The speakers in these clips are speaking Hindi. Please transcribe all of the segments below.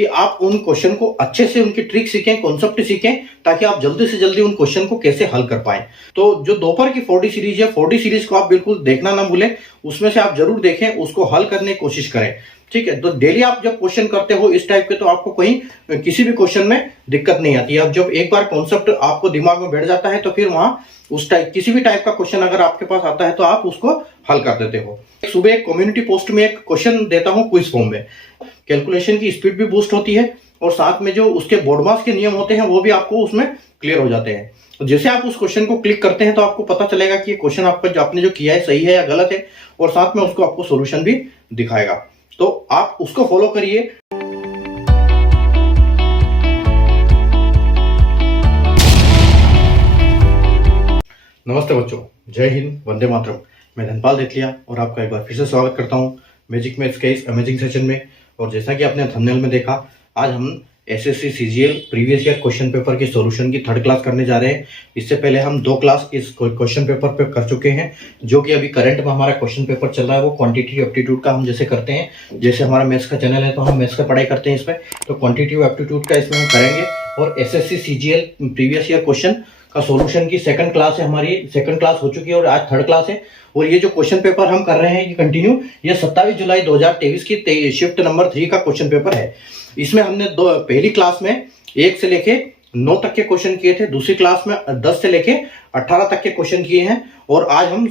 कि आप उन क्वेश्चन को अच्छे से उनकी ट्रिक सीखें, कॉन्सेप्ट सीखें, ताकि आप जल्दी से जल्दी उन क्वेश्चन को कैसे हल कर पाएं। तो जो दोपहर की 4D सीरीज है, 4D सीरीज को आप बिल्कुल देखना ना भूलें, उसमें से आप जरूर देखें, उसको हल करने की कोशिश करें। ठीक है, तो डेली आप जब क्वेश्चन करते हो इस टाइप के, तो आपको कहीं किसी भी क्वेश्चन में दिक्कत नहीं आती है। अब जब एक बार कॉन्सेप्ट आपको दिमाग में बैठ जाता है, तो फिर वहां उस टाइप किसी भी टाइप का क्वेश्चन अगर आपके पास आता है तो आप उसको हल कर देते हो। सुबह एक कम्युनिटी पोस्ट में एक क्वेश्चन देता हूं क्विज फॉर्म में, कैलकुलेशन की स्पीड भी बूस्ट होती है और साथ में जो उसके बोर्डमास के नियम होते हैं वो भी आपको उसमें क्लियर हो जाते हैं। तो जैसे आप उस क्वेश्चन को क्लिक करते हैं तो आपको पता चलेगा कि ये क्वेश्चन आपका जो आपने जो किया है सही है या गलत है, और साथ में उसको आपको सोल्यूशन भी दिखाएगा। तो आप उसको फॉलो करिए। नमस्ते बच्चों, जय हिंद, वंदे मातरम। मैं धनपाल देथलिया और आपका एक बार फिर से स्वागत करता हूं मैजिक मैथ्स के इस अमेजिंग सेशन में। और जैसा कि आपने थंबनेल में देखा, आज हम SSC CGL previous year question paper के सॉल्यूशन की थर्ड क्लास करने जा रहे हैं। इससे पहले हम 2 क्लास इस क्वेश्चन पेपर पे कर चुके हैं, जो कि अभी करंट में हमारा क्वेश्चन पेपर चल रहा है वो क्वांटिटेटिव एप्टीट्यूड का हम जैसे करते हैं, जैसे हमारा मैथ्स का चैनल है तो हम मैथ्स का पढ़ाई करते हैं इसमें, तो क्वांटिटेटिव एप्टीट्यूड का इसमें हम करेंगे। और SSC CGL previous year question का सॉल्यूशन की सेकंड क्लास है, हमारी सेकंड क्लास हो चुकी है और आज थर्ड क्लास है। और ये जो क्वेश्चन पेपर हम कर रहे हैं ये कंटिन्यू, ये 27 जुलाई 2023 की शिफ्ट नंबर 3 का क्वेश्चन पेपर है। इसमें हमने पहली क्लास में 1 से लेके 9 तक के क्वेश्चन किए थे, दूसरी क्लास में 10 से लेके 18 तक के क्वेश्चन किए हैं, और आज हम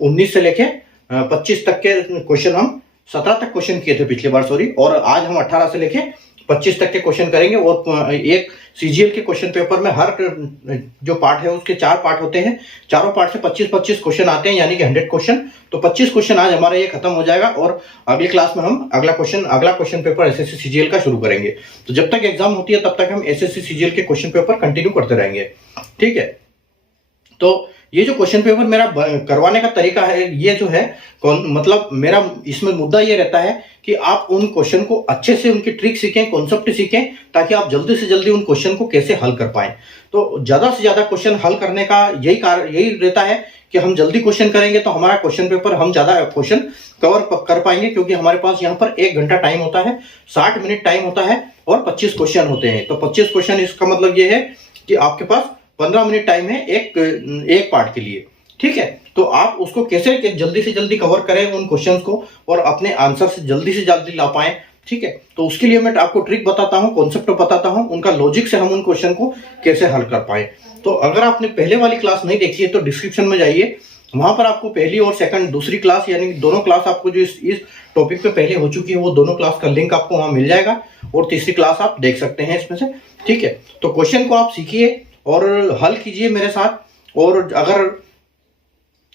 19 से लेके 25 तक के क्वेश्चन, हम 17 तक क्वेश्चन किए थे पिछली बार, सॉरी, और आज हम 18 से लेके 25 तक के क्वेश्चन करेंगे। और एक सीजीएल के क्वेश्चन पेपर में हर जो पार्ट है उसके 4 पार्ट होते हैं, चारों पार्ट से 25-25 क्वेश्चन आते हैं, यानी कि 100 क्वेश्चन। तो 25 क्वेश्चन आज हमारा ये खत्म हो जाएगा और अगली क्लास में हम अगला क्वेश्चन पेपर एसएससी सीजीएल का शुरू करेंगे। तो जब तक एग्जाम होती है तब तक हम एसएससी सीजीएल के क्वेश्चन पेपर कंटिन्यू करते रहेंगे। ठीक है, तो ये जो क्वेश्चन पेपर मेरा करवाने का तरीका है, ये जो है मतलब मेरा इसमें मुद्दा ये रहता है कि आप उन क्वेश्चन को अच्छे से उनकी ट्रिक सीखें, कॉन्सेप्ट सीखें, ताकि आप जल्दी से जल्दी उन क्वेश्चन को कैसे हल कर पाएं। तो ज्यादा से ज्यादा क्वेश्चन हल करने का यही रहता है कि हम जल्दी क्वेश्चन करेंगे तो हमारा क्वेश्चन पेपर हम ज्यादा क्वेश्चन कवर कर पाएंगे, क्योंकि हमारे पास यहाँ पर 1 घंटा टाइम होता है, 60 मिनट टाइम होता है और 25 क्वेश्चन होते हैं। तो 25 क्वेश्चन, इसका मतलब ये है कि आपके पास 15 मिनट टाइम है एक पार्ट के लिए। ठीक है, तो आप उसको कैसे जल्दी से जल्दी कवर करें उन क्वेश्चंस को और अपने आंसर से जल्दी ला पाएं। ठीक है, तो उसके लिए मैं आपको ट्रिक बताता हूं, कॉन्सेप्ट बताता हूं, उनका लॉजिक से हम उन क्वेश्चन को कैसे हल कर पाए। तो अगर आपने पहले वाली क्लास नहीं देखी है तो डिस्क्रिप्शन में जाइए, वहां पर आपको पहली और सेकंड दूसरी क्लास यानी दोनों क्लास आपको जो इस टॉपिक पे पहले हो चुकी है वो दोनों क्लास का लिंक आपको वहां मिल जाएगा, और तीसरी क्लास आप देख सकते हैं इसमें से। ठीक है, तो क्वेश्चन को आप सीखिए और हल कीजिए मेरे साथ। और अगर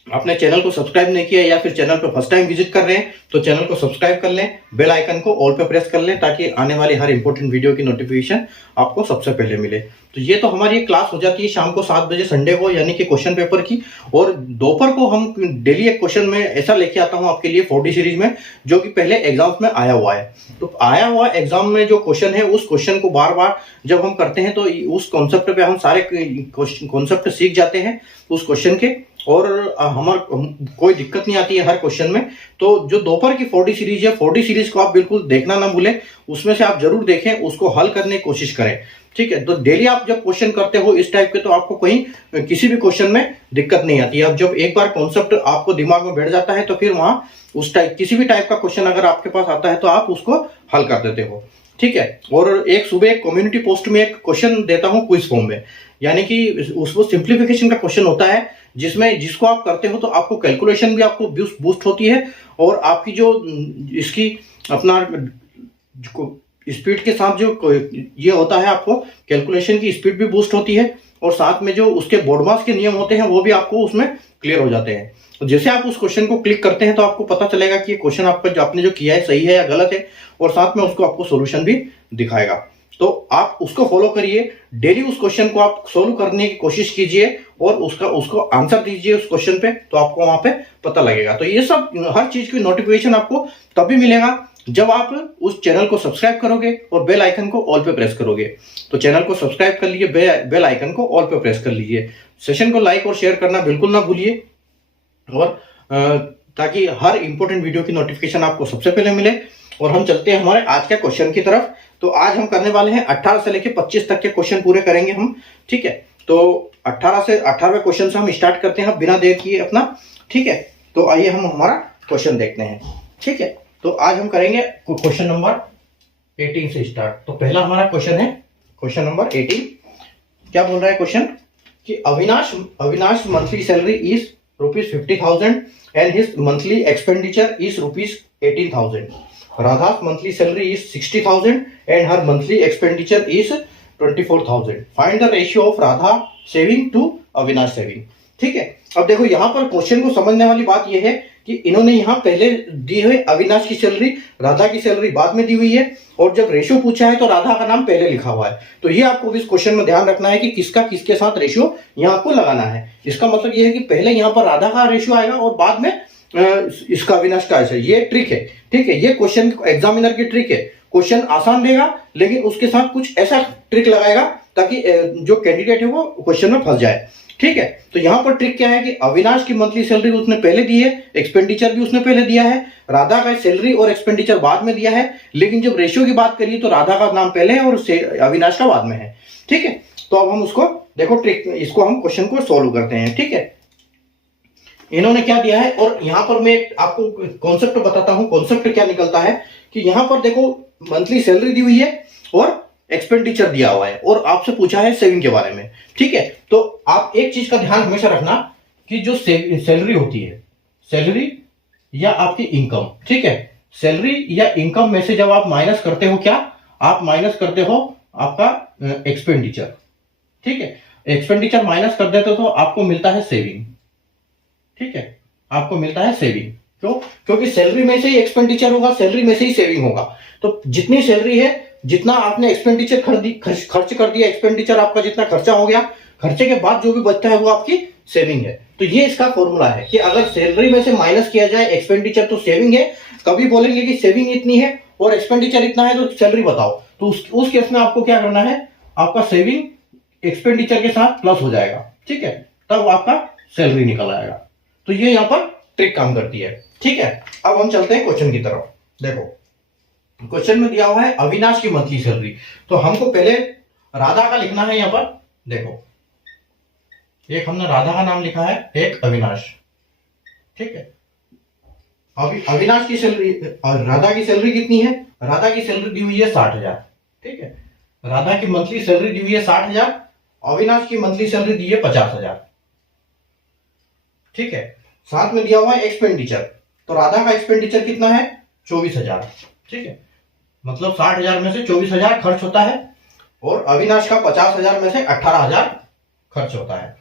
आपने चैनल को सब्सक्राइब नहीं किया या फिर चैनल पर फर्स्ट टाइम विजिट कर रहे हैं तो चैनल को सब्सक्राइब कर लें, बेल आइकन को ऑल पे प्रेस कर लें, ताकि आने वाली हर इंपॉर्टेंट वीडियो की नोटिफिकेशन आपको सबसे पहले मिले। तो ये तो हमारी क्लास हो जाती है शाम को 7 बजे संडे को, यानी कि क्वेश्चन पेपर की। और दोपहर को हम डेली एक क्वेश्चन में ऐसा लेके आता हूं आपके लिए 4D सीरीज में, जो कि पहले एग्जाम्स में आया हुआ है। तो आया हुआ एग्जाम में जो क्वेश्चन है उस क्वेश्चन को बार बार जब हम करते हैं तो उस कॉन्सेप्ट पे हम सारे कॉन्सेप्ट सीख जाते हैं उस क्वेश्चन के, और कोई दिक्कत नहीं आती है हर क्वेश्चन में। तो जो दोपहर की 4D सीरीज है, 4D सीरीज को आप बिल्कुल देखना ना भूलें, उसमें से आप जरूर देखें, उसको हल करने की कोशिश करें। ठीक है, तो डेली आप जब क्वेश्चन करते हो इस टाइप के, तो आपको कहीं किसी भी क्वेश्चन में दिक्कत नहीं आती है। अब जब एक बार कॉन्सेप्ट आपको दिमाग में बैठ जाता है तो फिर वहां उस टाइप किसी भी टाइप का क्वेश्चन अगर आपके पास आता है तो आप उसको हल कर देते हो। ठीक है, और सुबह एक कम्युनिटी पोस्ट में एक क्वेश्चन देता हूं क्विज फॉर्म में, यानी कि उसको सिंप्लीफिकेशन का क्वेश्चन होता है, जिसको आप करते हो तो आपको कैलकुलेशन भी आपको बूस्ट होती है, और आपकी जो इसकी अपना स्पीड के साथ जो ये होता है, आपको कैलकुलेशन की स्पीड भी बूस्ट होती है, और साथ में जो उसके बोर्डमास के नियम होते हैं वो भी आपको उसमें क्लियर हो जाते हैं। तो जैसे आप उस क्वेश्चन को क्लिक करते हैं तो आपको पता चलेगा कि ये क्वेश्चन आपने जो किया है सही है या गलत है, और साथ में उसको आपको सोल्यूशन भी दिखाएगा। तो आप उसको फॉलो करिए, डेली उस क्वेश्चन को आप सोल्व करने की कोशिश कीजिए और उसको आंसर दीजिए उस क्वेश्चन पे, तो आपको वहां पे पता लगेगा। तो ये सब हर चीज की नोटिफिकेशन आपको तभी मिलेगा जब आप उस चैनल को सब्सक्राइब करोगे और बेल आइकन को ऑल पे प्रेस करोगे। तो चैनल को सब्सक्राइब कर लीजिए, बेल आइकन को ऑल पे प्रेस कर लीजिए, सेशन को लाइक और शेयर करना बिल्कुल ना भूलिए, और ताकि हर इंपॉर्टेंट वीडियो की नोटिफिकेशन आपको सबसे पहले मिले। और हम चलते हैं हमारे आज के क्वेश्चन की तरफ। तो आज हम करने वाले हैं 18 से लेके 25 तक के क्वेश्चन पूरे करेंगे हम। ठीक है, तो 18 से 18वें क्वेश्चन से हम स्टार्ट करते हैं बिना देर किए अपना। ठीक है, तो आइए हम हमारा क्वेश्चन देखते हैं। ठीक है, तो आज हम करेंगे क्वेश्चन नंबर 18 से स्टार्ट। तो पहला हमारा क्वेश्चन है क्वेश्चन नंबर 18। क्या बोल रहा है क्वेश्चन कि Avinash monthly salary is ₹50,000 and his monthly expenditure is ₹18,000. Radha's monthly salary is 60,000 and her monthly expenditure is 24,000. Find the ratio of Radha saving to Avinash saving. ठीक है, अब देखो यहाँ पर क्वेश्चन को समझने वाली बात यह है कि इन्होंने यहाँ पहले दी हुई अविनाश की सैलरी, राधा की सैलरी बाद में दी हुई है, और जब रेशियो पूछा है तो राधा का नाम पहले लिखा हुआ है। तो ये आपको इस क्वेश्चन में ध्यान रखना है कि किसका किसके साथ रेशियो यहाँ आपको लगाना है। इसका मतलब ये है कि पहले यहाँ पर राधा का रेशियो आएगा और बाद में इसका अविनाश का। ऐसे ये ट्रिक है। ठीक है, ये क्वेश्चन एग्जामिनर की ट्रिक है। क्वेश्चन आसान देगा लेकिन उसके साथ कुछ ऐसा ट्रिक लगाएगा ताकि जो कैंडिडेट है वो क्वेश्चन में फंस जाए। ठीक है, तो यहां पर ट्रिक क्या है कि अविनाश की मंथली सैलरी उसने पहले दी है, एक्सपेंडिचर भी उसने पहले दिया है, राधा का सैलरी और एक्सपेंडिचर बाद में दिया है, लेकिन जब रेशियो की बात करिए तो राधा का नाम पहले है और अविनाश का बाद में है। ठीक है, तो अब हम उसको देखो ट्रिक, इसको हम क्वेश्चन को सोल्व करते हैं। ठीक है, इन्होंने क्या दिया है और यहां पर मैं आपको कॉन्सेप्ट बताता हूं। कॉन्सेप्ट क्या निकलता है कि यहां पर देखो मंथली सैलरी दी हुई है और एक्सपेंडिचर दिया हुआ है और आपसे पूछा है सेविंग के बारे में। ठीक है, तो आप एक चीज का ध्यान हमेशा रखना कि जो सैलरी होती है, सैलरी या आपकी इनकम, ठीक है, सैलरी या इनकम में से जब आप माइनस करते हो, क्या आप माइनस करते हो आपका एक्सपेंडिचर। ठीक है, एक्सपेंडिचर माइनस कर देते हो तो आपको मिलता है सेविंग। ठीक है, आपको मिलता है सेविंग। क्यों? क्योंकि सैलरी में से ही एक्सपेंडिचर होगा, सैलरी में से ही सेविंग होगा। तो जितनी सैलरी है, जितना आपने एक्सपेंडिचर खर्च कर दिया, एक्सपेंडिचर आपका जितना खर्चा हो गया, खर्चे के बाद जो भी बचता है वो आपकी सेविंग है। तो ये इसका फॉर्मूला है कि अगर सैलरी में से माइनस किया जाए एक्सपेंडिचर तो सेविंग है। कभी बोलेंगे कि सेविंग इतनी है और एक्सपेंडिचर इतना है तो सैलरी बताओ, तो उस केस में आपको क्या करना है, आपका सेविंग एक्सपेंडिचर के साथ प्लस हो जाएगा। ठीक है, तब आपका सैलरी निकल आएगा। तो ये यहां पर ट्रिक काम करती है। ठीक है, अब हम चलते हैं क्वेश्चन की तरफ। देखो क्वेश्चन में दिया हुआ है अविनाश की मंथली सैलरी, तो हमको पहले राधा का लिखना है। यहां पर देखो, एक हमने राधा का नाम लिखा है, एक अविनाश। ठीक है, अभी अविनाश की सैलरी और राधा की सैलरी कितनी है? राधा की सैलरी दी हुई है 60,000। ठीक है, राधा की मंथली सैलरी दी हुई है 60,000, अविनाश की मंथली सैलरी दी है 50,000। ठीक है, साथ में दिया हुआ है एक्सपेंडिचर, तो राधा का एक्सपेंडिचर कितना है? 24,000। ठीक है, मतलब 60,000 में से 24,000 खर्च होता है और अविनाश का 50,000 में से 18,000 खर्च होता है।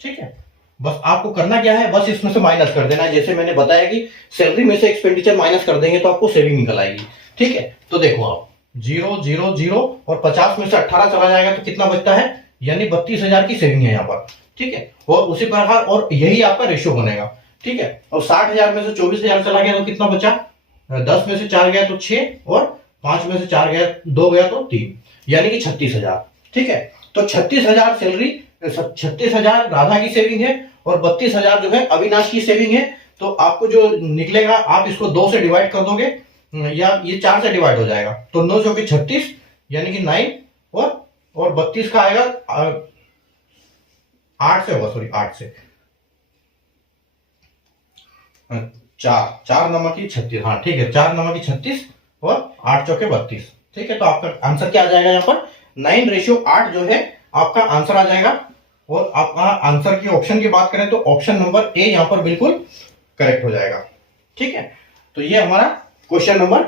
ठीक है, बस आपको करना क्या है, बस इसमें से माइनस कर देना है। जैसे मैंने बताया कि सैलरी में से एक्सपेंडिचर माइनस कर देंगे तो आपको सेविंग निकल आएगी। ठीक है, तो देखो आप 0 0 0 और 50 में से 18 चला जाएगा तो कितना बचता है, यानी 32,000 की सेविंग है यहाँ पर। ठीक है, और उसी प्रकार और यही आपका रेशियो बनेगा। ठीक है, और 60,000 में से 24,000 चला गया तो कितना बचा, 10 में से 4 गया तो 6 और 5 में से 4 गया 2 गया तो 3, यानी कि 36,000। ठीक है, तो 36,000 सैलरी, 36,000 राधा की सेविंग है और 32,000 जो है अविनाश की सेविंग है। तो आपको जो निकलेगा, आप इसको 2 से डिवाइड कर दोगे या ये 4 से डिवाइड हो जाएगा, तो 9 चौके 36 यानी कि 9 और 32 का आएगा 8 से होगा, सॉरी 8 से 4 नंबर की 36। हाँ ठीक है, 4 नंबर की 36 और 8 चौके 32। ठीक है, तो आपका आंसर क्या आ जाएगा यहाँ पर 9:8 जो है आपका आंसर आ जाएगा। और आपका आंसर की ऑप्शन की बात करें तो ऑप्शन नंबर ए यहाँ पर बिल्कुल करेक्ट हो जाएगा। ठीक है, तो ये हमारा क्वेश्चन नंबर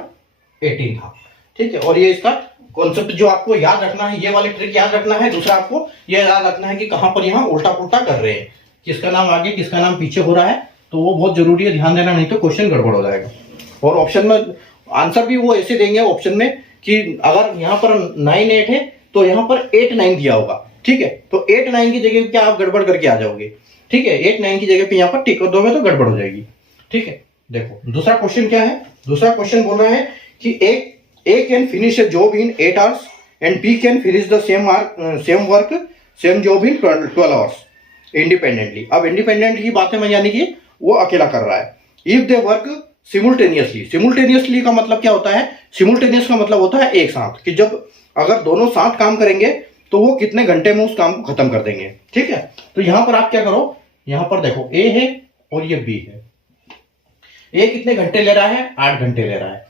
18 था। ठीक है, और ये इसका कॉन्सेप्ट जो आपको याद रखना है, ये वाली ट्रिक याद रखना है। दूसरा आपको ये याद रखना है कि कहां पर यहाँ उल्टा पुल्टा कर रहे हैं, किसका नाम आगे किसका नाम पीछे हो रहा है, तो वो बहुत जरूरी है, ध्यान देना, नहीं तो क्वेश्चन गड़बड़ हो जाएगा। और ऑप्शन में आंसर भी वो ऐसे देंगे ऑप्शन में कि अगर यहाँ पर 9 8 है तो यहाँ पर 8 9 दिया होगा। ठीक है, तो 8 9 की जगह क्या आप गड़बड़ करके आ जाओगे। ठीक है, 8 9 की जगह पे यहाँ पर टिक कर दोगे तो गड़बड़ हो जाएगी। ठीक है, देखो दूसरा क्वेश्चन क्या है। दूसरा क्वेश्चन बोल रहा है कि A can finish a job in 8 hours and B can finish the same job in 12 hours independently। अब इंडिपेंडेंट की बात है, मैं यानी कि वो अकेला कर रहा है। If they work सिमुल्टेनियसली। सिमुल्टेनियसली का मतलब क्या होता है? सिमुल्टेनियस का मतलब होता है एक साथ, कि जब अगर दोनों साथ काम करेंगे तो वो कितने घंटे में उस काम को खत्म कर देंगे। ठीक है, तो यहां पर आप क्या करो, यहां पर देखो ए है और ये बी है। ए कितने घंटे ले रहा है? 8 घंटे ले रहा है।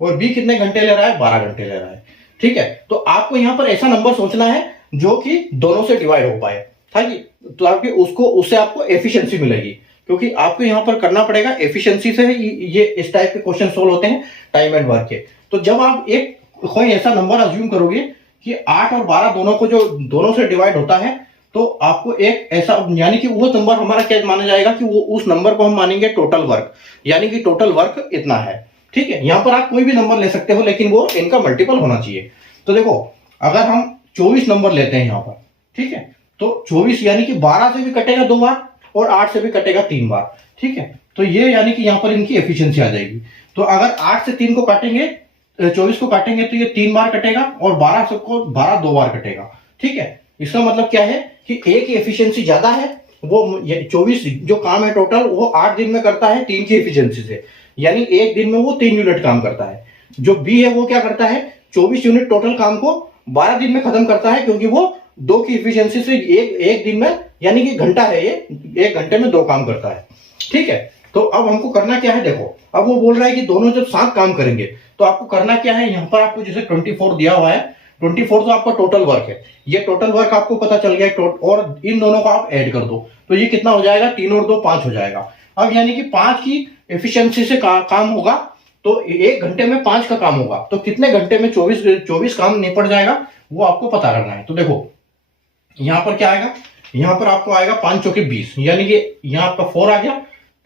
और बी कितने घंटे ले रहा है? 12 घंटे ले रहा है। ठीक है, तो आपको यहां पर ऐसा नंबर सोचना है जो कि दोनों से डिवाइड हो पाए, था कि तो आपकी उसको उससे आपको एफिशिएंसी मिलेगी, क्योंकि आपको यहां पर करना पड़ेगा एफिशिएंसी से। ये इस टाइप के क्वेश्चन सोल्व होते हैं टाइम एंड वर्क के। तो जब आप एक कोई ऐसा नंबर अज्यूम करोगे कि 8 और 12 दोनों को, जो दोनों से डिवाइड होता है, तो आपको एक ऐसा, यानी कि वो नंबर हमारा क्या माना जाएगा कि वो उस नंबर को हम मानेंगे टोटल वर्क, यानी कि टोटल वर्क इतना है। ठीक है, यहां पर आप कोई भी नंबर ले सकते हो, लेकिन वो इनका मल्टीपल होना चाहिए। तो देखो, अगर हम 24 नंबर लेते हैं यहां पर, ठीक है, तो 24 यानी कि 12 से भी कटेगा 2 बार और 8 से भी कटेगा 3 बार। ठीक है, तो ये यानी कि यहां पर इनकी एफिशिएंसी आ जाएगी। तो अगर 8 से 3 को काटेंगे, 24 को काटेंगे, तो ये 3 बार कटेगा और 12 2 बार कटेगा। ठीक है, इसका मतलब क्या है कि ए की एफिशिएंसी ज्यादा है, वो 24 जो काम है टोटल वो 8 दिन में करता है 3 की एफिशिएंसी से, यानी एक दिन में वो 3 यूनिट काम करता है। जो बी है वो क्या करता है? 24 यूनिट टोटल काम को 12 दिन में खत्म करता है, क्योंकि वो 2 की एफिशिएंसी से एक दिन में, यानी कि घंटा है ये, 1 घंटे में 2 काम करता है। ठीक है, तो अब हमको करना क्या है? देखो, अब वो बोल रहा है कि दोनों जब साथ काम करेंगे तो आपको करना क्या है? यहां पर आपको जैसे 24 दिया हुआ है, 24 तो आपका टोटल वर्क है, ये टोटल वर्क आपको पता चल गया, और इन दोनों को आप ऐड कर दो, तो ये कितना हो जाएगा? 3 और 2 5 हो जाएगा। अब यानी कि 5 की एफिशिएंसी से काम होगा, तो 1 घंटे में 5 का काम होगा, तो कितने घंटे में 24 काम निपट जाएगा, वो आपको पता करना है। तो देखो, यहां पर क्या आएगा? यहां पर आपको आएगा 5 चौके 20, यानी कि यहां आपका 4 आ गया,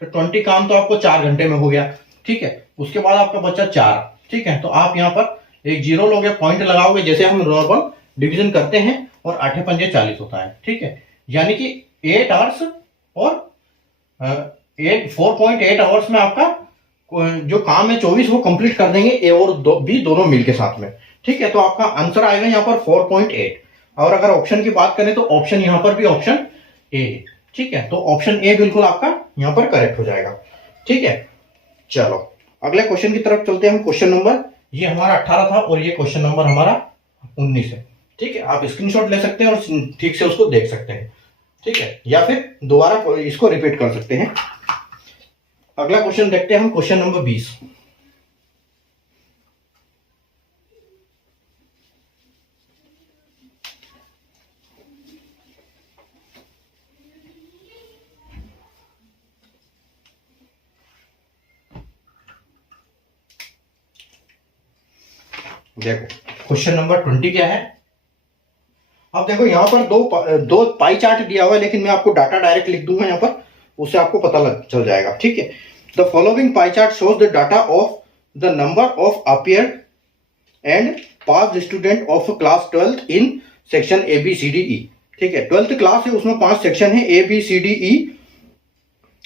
तो 20 काम तो आपको 4 घंटे में हो गया। ठीक है, उसके बाद आपका बचा 4। ठीक है, तो आप यहां पर एक जीरो लोगे, पॉइंट लगाओगे, जैसे हम नॉर्मल डिवीजन करते हैं, और 8 पंजे 40 होता है। ठीक है, यानी कि 8 आवर्स और 4.8 आवर्स में आपका जो काम है 24 वो कंप्लीट कर देंगे, ए और बी दोनों मिलके साथ में। ठीक है, तो आपका आंसर आएगा यहाँ पर 4.8। और अगर ऑप्शन की बात करें तो ऑप्शन यहां पर भी ऑप्शन ए है। ठीक है, तो ऑप्शन ए बिल्कुल आपका यहां पर करेक्ट हो जाएगा। ठीक है, चलो अगले क्वेश्चन की तरफ चलते हैं हम। क्वेश्चन नंबर, ये हमारा 18 था और ये क्वेश्चन नंबर हमारा 19 है। ठीक है, आप स्क्रीनशॉट ले सकते हैं और ठीक से उसको देख सकते हैं। ठीक है, या फिर दोबारा इसको रिपीट कर सकते हैं। अगला क्वेश्चन देखते हैं हम, क्वेश्चन नंबर 20। देखो, क्वेश्चन नंबर 20 क्या है? अब देखो, यहां पर दो पाई चार्ट दिया हुआ है, लेकिन मैं आपको डाटा डायरेक्ट लिख दूंगा यहां पर, उससे आपको पता चल जाएगा। ठीक है, the following pie chart shows the data of the number of appeared and passed student of class 12 in section A B C D E. ठीक है, 12th क्लास है, उसमें 5 सेक्शन है, ए बी सी डी ई।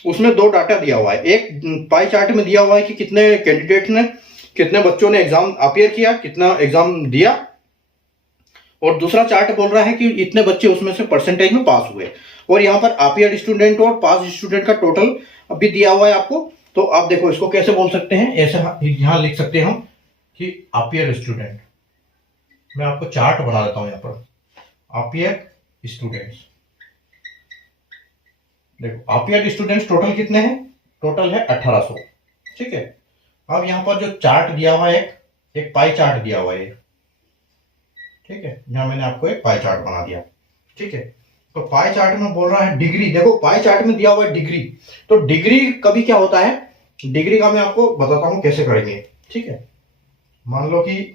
उसमें 2 डाटा दिया हुआ है। एक पाई चार्ट में दिया हुआ है कि कितने कैंडिडेट ने, कितने बच्चों ने एग्जाम अपियर किया, कितना एग्जाम दिया, और दूसरा चार्ट बोल रहा है कि इतने बच्चे उसमें से परसेंटेज में पास हुए। और यहाँ पर अपियर स्टूडेंट और पास स्टूडेंट का टोटल अभी दिया हुआ है आपको। तो आप देखो, इसको कैसे बोल सकते हैं? ऐसे यहां लिख सकते हैं हम कि अपियर स्टूडेंट, मैं आपको चार्ट बना देता हूं यहां पर, अपियर स्टूडेंट्स। देखो, अपियर स्टूडेंट्स टोटल कितने हैं? टोटल है 1800। ठीक है, अब यहां पर जो चार्ट दिया हुआ है, एक पाई चार्ट दिया हुआ है। ठीक है, यहां मैंने आपको एक पाई चार्ट बना दिया। ठीक है, तो पाई चार्ट में बोल रहा है डिग्री। देखो, पाई चार्ट में दिया हुआ है डिग्री, तो डिग्री कभी क्या होता है, डिग्री का मैं आपको बताता हूं कैसे करेंगे। ठीक है, मान लो कि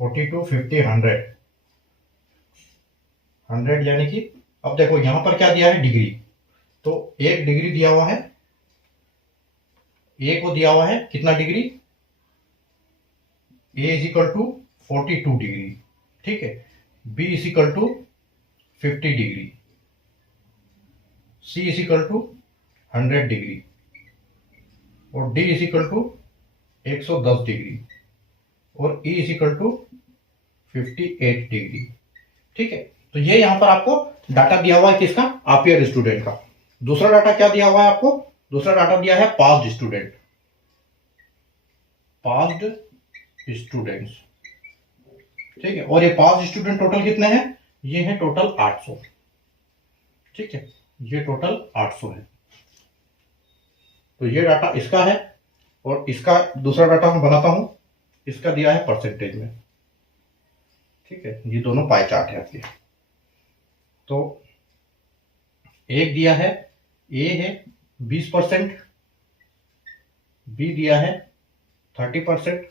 फोर्टी टू 50 100 यानी कि, अब देखो यहां पर क्या दिया है? डिग्री। तो एक डिग्री दिया हुआ है, ए को दिया हुआ है कितना degree? A is equal to 42 degree. ठीक है, B is equal to 50 degree, C is equal to 100 degree, और D is equal to 110 degree, और E is equal to 58 degree. ठीक है। तो ये यहां पर आपको डाटा दिया हुआ है किसका, आपियर स्टूडेंट का। दूसरा डाटा क्या दिया हुआ है आपको, दूसरा डाटा दिया है पास्ड स्टूडेंट, पास्ड स्टूडेंट्स, ठीक है। और ये पास्ड स्टूडेंट टोटल कितने हैं, ये है टोटल 800, ठीक है, ये टोटल 800 है। तो ये डाटा इसका है और इसका दूसरा डाटा मैं बनाता हूं, इसका दिया है परसेंटेज में, ठीक है। ये दोनों पाई चार्ट है आपके। तो एक दिया है, ए है 20%, बी दिया है 30%,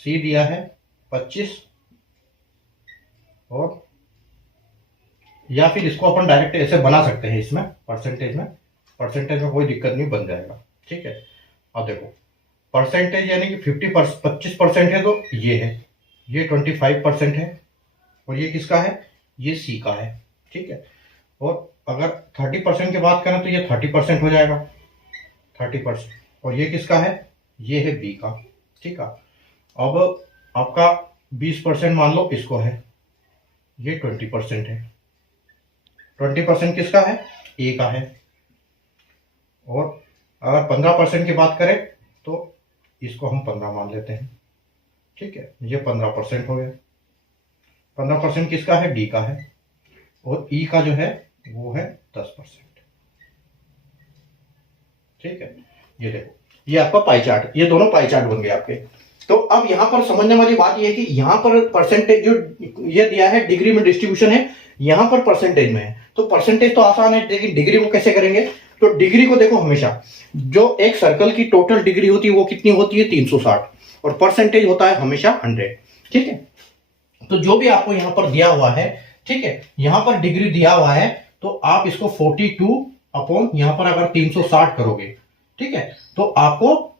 सी दिया है 25, और या फिर इसको अपन डायरेक्ट ऐसे बना सकते हैं, इसमें परसेंटेज में कोई दिक्कत नहीं, बन जाएगा, ठीक है। अब देखो परसेंटेज यानी कि 25% है, तो ये है, ये 25% है, और ये किसका है, ये सी का है, ठीक है। और अगर 30% की बात करें तो ये 30% हो जाएगा, 30%, और ये किसका है, ये है बी का, ठीक है। अब आपका 20% मान लो इसको है, ये 20% है, 20% किसका है, ए का है। और अगर 15% की बात करें तो इसको हम 15 मान लेते हैं, ठीक है, ये 15% हो गया। 15% किसका है, डी का है, और ई का जो है वो है 10%, ठीक है। ये देखो, ये आपका पाई चार्ट, ये दोनों पाई चार्ट बन गए आपके। तो अब यहां पर समझने वाली बात ये है कि यहां पर परसेंटेज जो ये दिया है डिग्री में डिस्ट्रीब्यूशन है, यहां पर परसेंटेज में है। तो परसेंटेज तो आसान है, लेकिन डिग्री को कैसे करेंगे, तो डिग्री को देखो हमेशा जो एक सर्कल की टोटल डिग्री होती है वो कितनी होती है, 360, और परसेंटेज होता है हमेशा 100, ठीक है। तो जो भी आपको यहां पर दिया हुआ है, ठीक है, यहां पर डिग्री दिया हुआ है, तो आप इसको 42 अपॉन यहां पर अगर 360 करोगे, ठीक है, तो आपको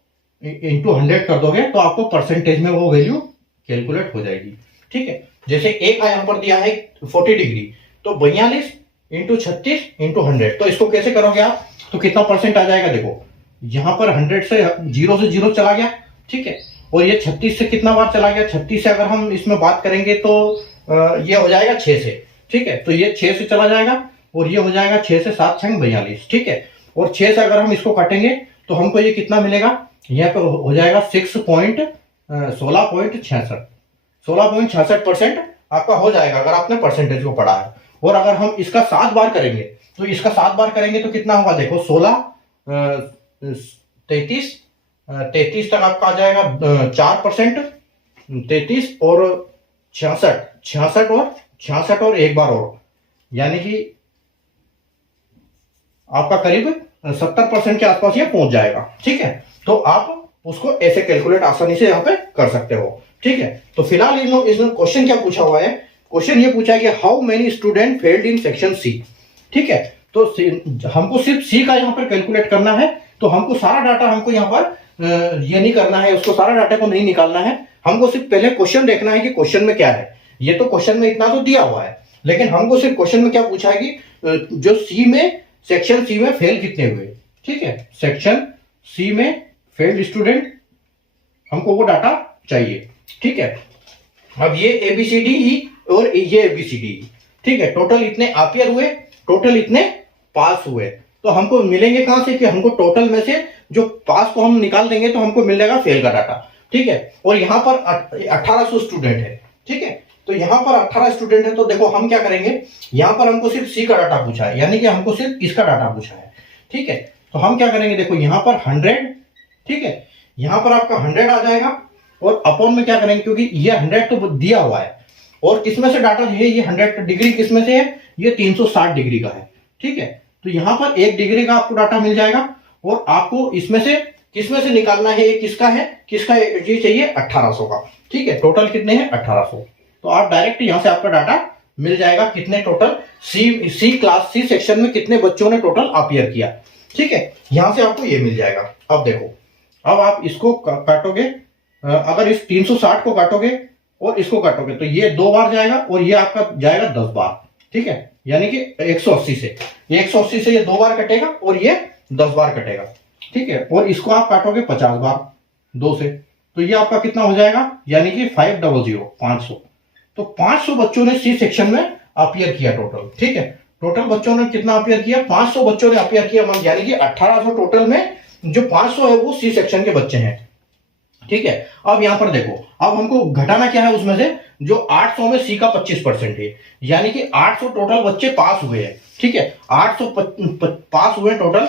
इंटू 100 कर दोगे तो आपको परसेंटेज में वो वैल्यू कैलकुलेट हो जाएगी, ठीक है। जैसे ए का यहां पर दिया है 40 डिग्री, तो 42 इंटू 36 इंटू 100, तो इसको कैसे करोगे आप, तो कितना परसेंट आ जाएगा, देखो यहां पर 100 से 0 चला गया, ठीक है, और ये 36 से कितना बार चला गया, 36 से अगर हम इसमें बात करेंगे तो ये हो जाएगा 6 से, ठीक है, तो ये 6 से चला जाएगा, और ये हो जाएगा 6 से 7 6 42, ठीक है। और 6 से अगर हम इसको काटेंगे तो हमको ये कितना मिलेगा, यहाँ पे हो जाएगा 16.66% आपका हो जाएगा अगर आपने परसेंटेज को पढ़ा है। और अगर हम इसका 7 बार करेंगे तो इसका 7 बार करेंगे तो कितना होगा, देखो 16 33 तक आपका आ जाएगा 4%, 33 और 66 और एक बार और, यानी कि आपका करीब 70% के आसपास ये पहुंच जाएगा, ठीक है। तो आप उसको ऐसे कैलकुलेट आसानी से यहाँ पे कर सकते हो, ठीक है। तो फिलहाल इसमें क्वेश्चन क्या पूछा हुआ है, क्वेश्चन ये पूछा है कि how many student failed in section C, ठीक है। तो हमको सिर्फ सी का यहाँ पर कैलकुलेट करना है, तो हमको सारा डाटा हमको यहाँ पर ये नहीं करना है, उसको सारा डाटा को नहीं निकालना है, हमको सिर्फ पहले क्वेश्चन देखना है कि क्वेश्चन में क्या है। ये तो क्वेश्चन में इतना तो दिया हुआ है, लेकिन हमको सिर्फ क्वेश्चन में क्या पूछा है कि जो सी में सेक्शन सी में फेल कितने हुए, ठीक है, सेक्शन सी में फेल्ड स्टूडेंट हमको वो डाटा चाहिए, ठीक है। अब ये ABCDE और ये ABCDE, ठीक है, टोटल इतने आपियर हुए, टोटल इतने पास हुए, तो हमको मिलेंगे कहां से, कि हमको टोटल में से जो पास को हम निकाल देंगे तो हमको मिल जाएगा फेल का डाटा, ठीक है। और यहां पर 1800 स्टूडेंट है, ठीक है, तो यहां पर 18 स्टूडेंट है, तो देखो हम क्या करेंगे, यहां पर हमको सिर्फ सी का डाटा पूछा है, यानी कि हमको सिर्फ इसका डाटा पूछा है, ठीक है। तो हम क्या करेंगे, देखो यहां पर 100, ठीक है, यहां पर आपका 100 आ जाएगा, और अपॉन में क्या करेंगे, क्योंकि ये 100 तो दिया हुआ है, और किसमें से डाटा है, ये 100 डिग्री किसमें से है, ये 360 डिग्री का है, ठीक है। तो यहां पर 1 डिग्री का आपको डाटा मिल जाएगा, और आपको इसमें से किसमें से निकालना है, ये किसका है, किसका ये चाहिए 1800 का, ठीक है, टोटल कितने हैं 1800। तो आप डायरेक्ट यहां से आपका डाटा मिल जाएगा, कितने total C class C section में कितने बच्चों ने टोटल अपीयर किया, ठीक है, यहां से आपको ये मिल जाएगा। अब देखो, अब आप इसको काटोगे, अगर इस 360 को काटोगे और इसको काटोगे तो ये 2 बार जाएगा, और ये आपका जाएगा 10 बार, ठीक है, यानी कि 180 से, ये 180 से ये 2 बार कटेगा और ये 10 बार कटेगा, ठीक है। और इसको आप काटोगे 50 बार 2 से, तो ये आपका कितना हो जाएगा, यानी कि 500, तो 500 बच्चों ने सी सेक्शन में अपीयर किया टोटल, ठीक है। टोटल बच्चों ने कितना अपीयर किया, 500 बच्चों ने अपीयर किया, यानी कि 1800 टोटल में जो 500 है वो सी सेक्शन के बच्चे हैं, ठीक है। अब यहां पर देखो, अब हमको घटाना क्या है उसमें से, जो 800 में सी का 25% है, यानी कि 800 टोटल बच्चे पास हुए हैं, ठीक है। 800 पास हुए टोटल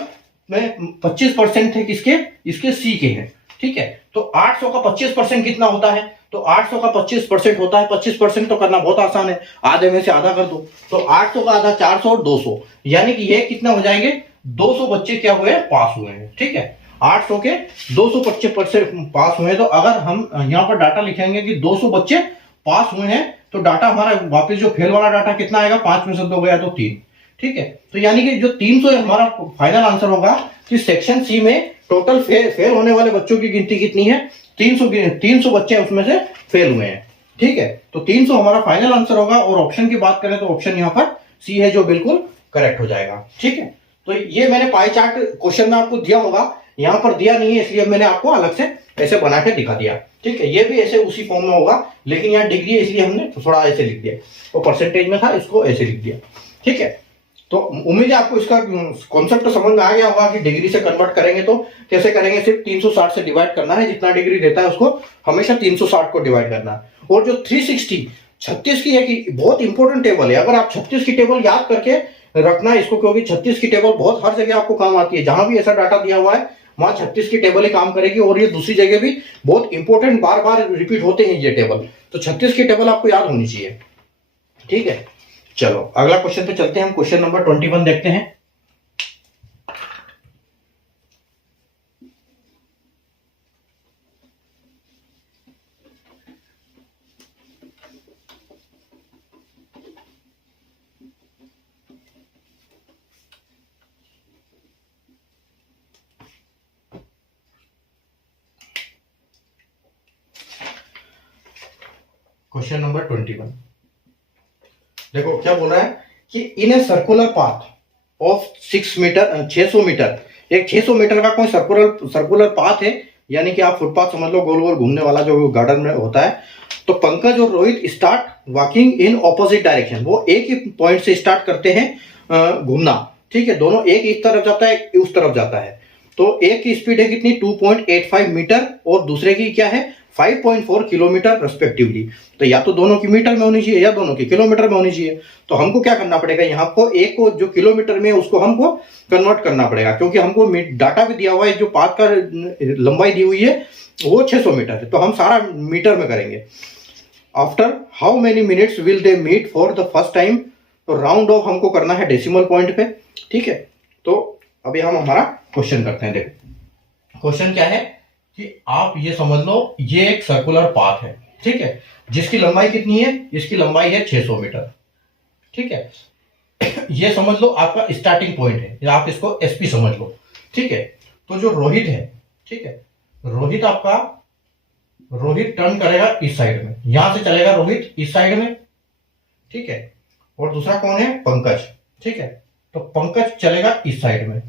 में 25% है किसके, इसके सी के हैं, ठीक है। तो 800 का 25% कितना होता है, तो 800 का 25% होता है, 25% तो करना बहुत आसान है, आधे में से आधा कर दो, तो 800 का आधा 400 और 200, यानी कि ये कितना हो जाएंगे, 200 बच्चे क्या हुए, पास हुए हैं, ठीक है। 800 के 225% पास हुए हैं। तो अगर हम यहां पर डाटा लिखेंगे कि 200 बच्चे पास हुए हैं, तो डाटा हमारा वापस जो फेल वाला डाटा कितना आएगा, 5 में से 2 गया तो 3, ठीक है। तो यानी कि जो 300 हमारा फाइनल आंसर होगा कि सेक्शन सी में टोटल फेल होने वाले बच्चों की गिनती कितनी है, 300 बच्चे उसमें से फेल हुए हैं, ठीक है। तो 300 हमारा फाइनल आंसर होगा। और ऑप्शन की बात करें तो ऑप्शन यहां पर सी है जो बिल्कुल करेक्ट हो जाएगा, ठीक है। तो ये मैंने पाई चार्ट क्वेश्चन में आपको दिया होगा, यहां पर दिया नहीं है इसलिए मैंने आपको अलग से ऐसे बना के दिखा दिया, ठीक है। ये भी ऐसे उसी फॉर्म में होगा, लेकिन यहाँ डिग्री है इसलिए हमने थोड़ा ऐसे लिख दिया, वो परसेंटेज में था इसको ऐसे लिख दिया, ठीक है। तो उम्मीद है आपको इसका कॉन्सेप्ट समझ में आ गया होगा कि डिग्री से कन्वर्ट करेंगे तो कैसे करेंगे, सिर्फ 360 से डिवाइड करना है, जितना डिग्री देता है उसको हमेशा 360 को डिवाइड करना है। और जो 360 36 की है कि बहुत इंपॉर्टेंट टेबल है, अगर आप 36 की टेबल याद करके रखना है इसको, क्योंकि 36 की टेबल बहुत हर जगह आपको काम आती है, जहां भी ऐसा डाटा दिया हुआ है वहां 36 की टेबल ही काम करेगी। और ये दूसरी जगह भी बहुत इंपॉर्टेंट, बार बार रिपीट होते हैं ये टेबल, तो 36 की टेबल आपको याद होनी चाहिए, ठीक है। चलो अगला क्वेश्चन पे चलते हैं, हम क्वेश्चन नंबर 21 देखते हैं। क्वेश्चन नंबर 21 देखो क्या बोल रहा है कि in a circular path of 6 metre 600 metre, एक 600 मीटर का कोई सर्कुलर पाथ है, यानी कि आप फुटपाथ समझ लो, गोल गोल घूमने वाला जो गार्डन में होता है। तो पंकज और Rohit start walking in opposite direction, वो एक ही पॉइंट से स्टार्ट करते हैं घूमना, ठीक है। दोनों एक इस तरफ जाता है, एक उस तरफ जाता है। तो एक की स्पीड है कितनी 2.85 मीटर और दूसरे की क्या है 5.4 किलोमीटर रेस्पेक्टिवली। तो या तो दोनों की मीटर में होनी चाहिए या दोनों की किलोमीटर में होनी चाहिए। तो हमको क्या करना पड़ेगा, यहाँ को एक को जो किलोमीटर में उसको हमको कन्वर्ट करना पड़ेगा, क्योंकि हमको डाटा भी दिया हुआ है, जो पाथ का लंबाई दी हुई है वो 600 मीटर है, तो हम सारा मीटर में करेंगे। After how many minutes will they meet for the first time, तो राउंड ऑफ हमको करना है डेसिमल पॉइंट पे, ठीक है। तो अभी हम हमारा क्वेश्चन करते हैं। देखो क्वेश्चन क्या है कि आप ये समझ लो, ये एक सर्कुलर पाथ है, ठीक है, जिसकी लंबाई कितनी है, इसकी लंबाई है 600 मीटर, ठीक है। ये समझ लो आपका स्टार्टिंग पॉइंट है, या आप इसको एसपी समझ लो, ठीक है। तो जो रोहित है, ठीक है, रोहित टर्न करेगा इस साइड में, यहां से चलेगा रोहित इस साइड में, ठीक है। और दूसरा कौन है, पंकज, ठीक है। तो पंकज चलेगा इस साइड में,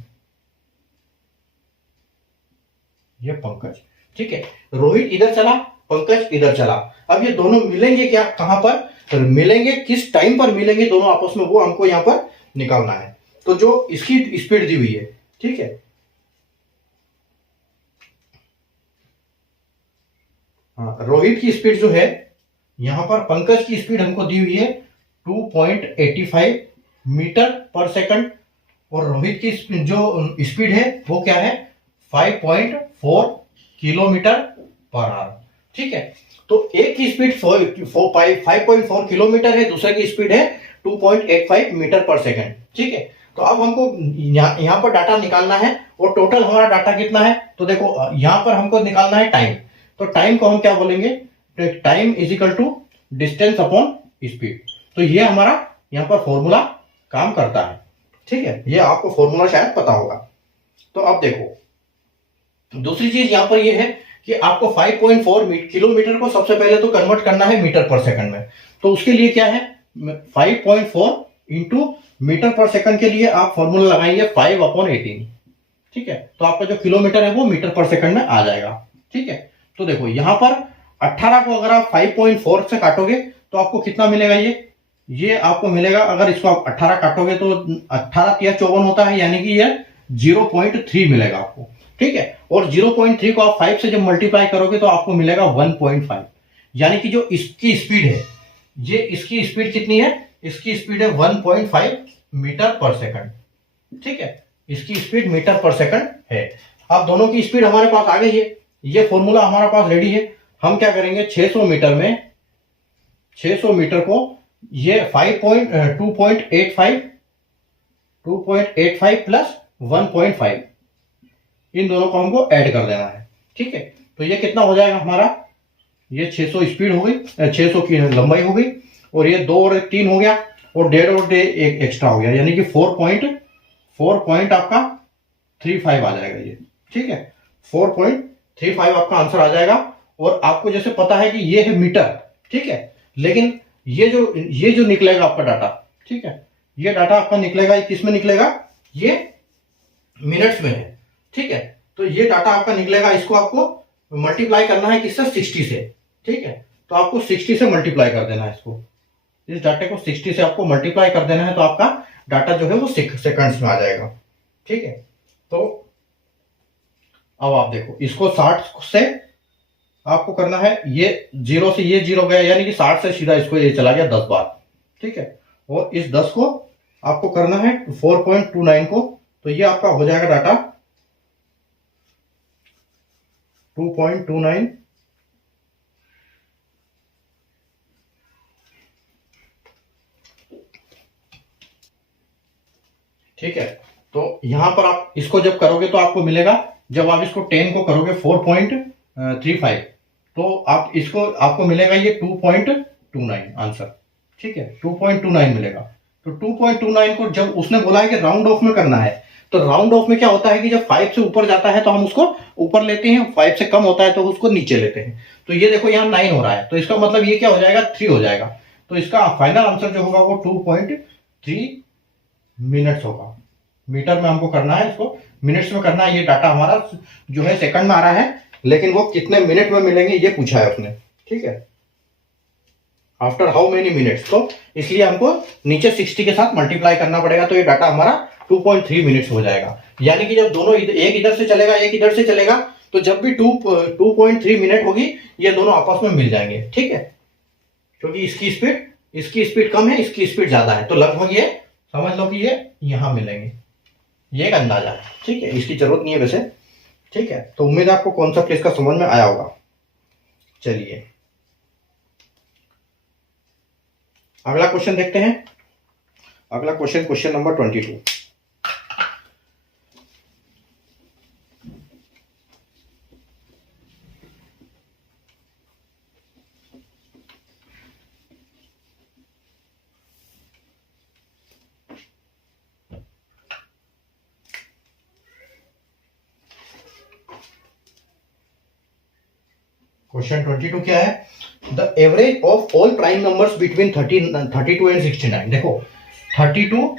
ये पंकज, ठीक है। रोहित इधर चला, पंकज इधर चला। अब ये दोनों मिलेंगे क्या, कहां पर मिलेंगे, किस टाइम पर मिलेंगे दोनों आपस में, वो हमको यहां पर निकालना है। तो जो इसकी स्पीड दी हुई है, ठीक है, हाँ, रोहित की स्पीड जो है, यहां पर पंकज की स्पीड हमको दी हुई है 2.85 मीटर पर सेकंड, और रोहित की जो स्पीड है वो क्या है 5.4 किलोमीटर पर आवर, ठीक है। तो एक की स्पीड 5.4 किलोमीटर है, दूसरे की स्पीड है 2.85 मीटर पर सेकंड, ठीक है। तो अब हमको यहां पर डाटा निकालना है, और टोटल हमारा डाटा कितना है, तो देखो यहां पर हमको निकालना है टाइम। तो टाइम को हम क्या बोलेंगे, time is equal to distance upon speed. तो ये हमारा यहां पर फॉर्मूला काम करता है, ठीक है। ये आपको फॉर्मूला शायद पता होगा। तो अब देखो दूसरी चीज यहां पर ये है कि आपको 5.4 किलोमीटर को सबसे पहले तो कन्वर्ट करना है मीटर पर सेकंड में। तो उसके लिए क्या है 5.4 इंटू मीटर पर सेकंड के लिए आप फॉर्मूला लगाएंगे 5/18, ठीक है। तो आपका जो किलोमीटर है वो मीटर पर सेकंड में आ जाएगा, ठीक है। तो देखो यहां पर 18 को अगर आप 5.4 से काटोगे तो आपको कितना मिलेगा ये आपको मिलेगा, अगर इसको आप 18 काटोगे तो 18 तिया 54 होता है, यानी कि ये 0.3 मिलेगा आपको, ठीक है। और 0.3 को आप 5 से जब मल्टीप्लाई करोगे तो आपको मिलेगा 1.5, यानी कि जो इसकी स्पीड है, ये इसकी स्पीड कितनी है, इसकी स्पीड है 1.5 मीटर पर सेकंड, ठीक है। इसकी स्पीड मीटर पर सेकंड है। अब दोनों की स्पीड हमारे पास आ गई है, ये फॉर्मूला हमारे पास रेडी है। हम क्या करेंगे, 600 मीटर में 600 मीटर को ये 2.85 प्लस 1.5 इन दोनों को हमको ऐड कर देना है, ठीक है। तो ये कितना हो जाएगा हमारा, ये 600 स्पीड हो गई, 600 की लंबाई हो गई, और ये 2 और 3 हो गया, और 1.5 और 1 एक्स्ट्रा हो गया, यानी कि 4 आपका 35 आ जाएगा ये, ठीक है। 4.35 आपका आंसर आ जाएगा। और आपको जैसे पता है कि ये है मीटर, ठीक है, लेकिन ये जो निकलेगा आपका डाटा, ठीक है, ये डाटा आपका निकलेगा, ये किस में निकलेगा, ये मिनट्स में है, ठीक है। तो ये डाटा आपका निकलेगा, इसको आपको मल्टीप्लाई करना है किससे, 60 से, ठीक है। तो आपको 60 से मल्टीप्लाई कर देना है इसको, इस डाटे को 60 से आपको मल्टीप्लाई कर देना है, तो आपका डाटा जो है वो सेकंड्स में आ जाएगा, ठीक है। तो अब आप देखो, इसको 60 से आपको करना है, ये 0 से ये 0 गया, यानी कि 60 से सीधा इसको ये चला गया 10 बार, ठीक है। और इस 10 को आपको करना है 4.29 को, तो ये आपका हो जाएगा डाटा 2.29, ठीक है। तो यहां पर आप इसको जब करोगे तो आपको मिलेगा, जब आप इसको 10 को करोगे 4.35, तो आप इसको आपको मिलेगा ये 2.29 आंसर, ठीक है, 2.29 मिलेगा। तो 2.29 को जब उसने बोला है कि राउंड ऑफ में करना है, तो राउंड ऑफ में क्या होता है कि जब 5 से ऊपर जाता है तो हम उसको ऊपर लेते हैं, 5 से कम होता है तो उसको नीचे लेते हैं। तो ये देखो यहाँ 9 हो रहा है, तो इसका मतलब ये क्या हो जाएगा, 3 हो जाएगा। तो इसका फाइनल आंसर जो होगा वो 2.3 मिनट्स होगा। मीटर में हमको करना है, इसको मिनट्स में करना है। ये डाटा हमारा जो है सेकंड में आ रहा है, लेकिन वो कितने मिनट में मिलेंगे ये पूछा है उसने, ठीक है, आफ्टर हाउ मेनी मिनट्स। तो इसलिए हमको नीचे 60 के साथ मल्टीप्लाई करना पड़ेगा, तो ये डाटा हमारा 2.3 मिनट्स हो जाएगा। यानी कि जब दोनों एक इधर से चलेगा, एक इधर से चलेगा, तो जब भी 2.3 मिनट होगी ये दोनों आपस में मिल जाएंगे, ठीक है, क्योंकि इसकी स्पीड कम है, इसकी स्पीड ज्यादा है, तो लगभग ये समझ लो कि ये यहां मिलेंगे, ये एक अंदाजा है, ठीक है, इसकी जरूरत नहीं है वैसे, ठीक है। तो उम्मीद है आपको कॉन्सेप्ट इसका समझ में आया होगा। चलिए अगला क्वेश्चन देखते हैं। अगला क्वेश्चन नंबर 22। क्वेश्चन 22 क्या है, the average of all prime numbers between 32 and 69। देखो 32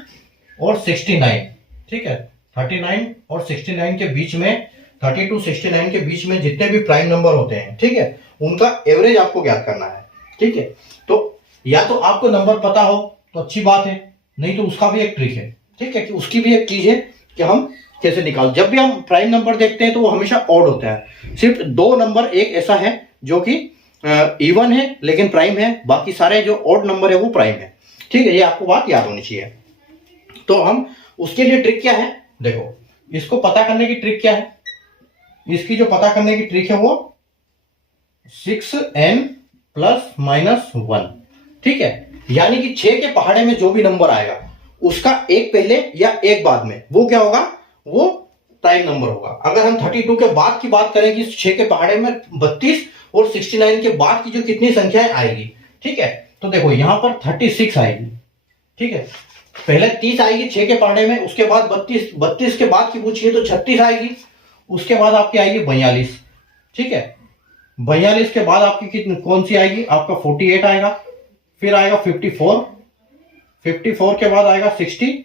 और 69, ठीक है, 39 और 69 के बीच में, 32 69 के बीच में जितने भी प्राइम नंबर होते हैं, ठीक है, उनका एवरेज आपको ज्ञात करना है, ठीक है। तो या तो आपको नंबर पता हो तो अच्छी बात है, नहीं तो उसका भी एक ट्रिक है, ठीक है, कि उसकी भी एक चीज है कि हम कैसे निकाल। जब भी हम प्राइम नंबर देखते हैं तो वो हमेशा ऑड होता है, सिर्फ 2 नंबर एक ऐसा है जो कि इवन है लेकिन प्राइम है, बाकी सारे जो ऑड नंबर है वो प्राइम है, ठीक है, ये आपको बात याद होनी चाहिए। तो हम उसके लिए ट्रिक क्या है, देखो इसको पता करने की ट्रिक क्या है, इसकी जो पता करने की ट्रिक है वो 6n प्लस माइनस 1, ठीक है, यानी कि 6 के पहाड़े में जो भी नंबर आएगा उसका एक पहले या एक बाद में वो क्या होगा, वो प्राइम नंबर होगा। अगर हम 32 के बाद की बात करें कि 6 के पहाड़े में 32 और 69 के बाद की जो कितनी संख्याएं आएगी, ठीक है, तो देखो यहां पर 36 आएगी, ठीक है, पहले 30 आएगी 6 के पहाड़े में, उसके बाद 32 के बाद की पूछिए तो 36 आएगी, उसके बाद आपकी आएगी 42, ठीक है, 42 के बाद आपकी कितनी कौन सी आएगी, आपका 48 आएगा, फिर आएगा 54 के बाद आएगा 60,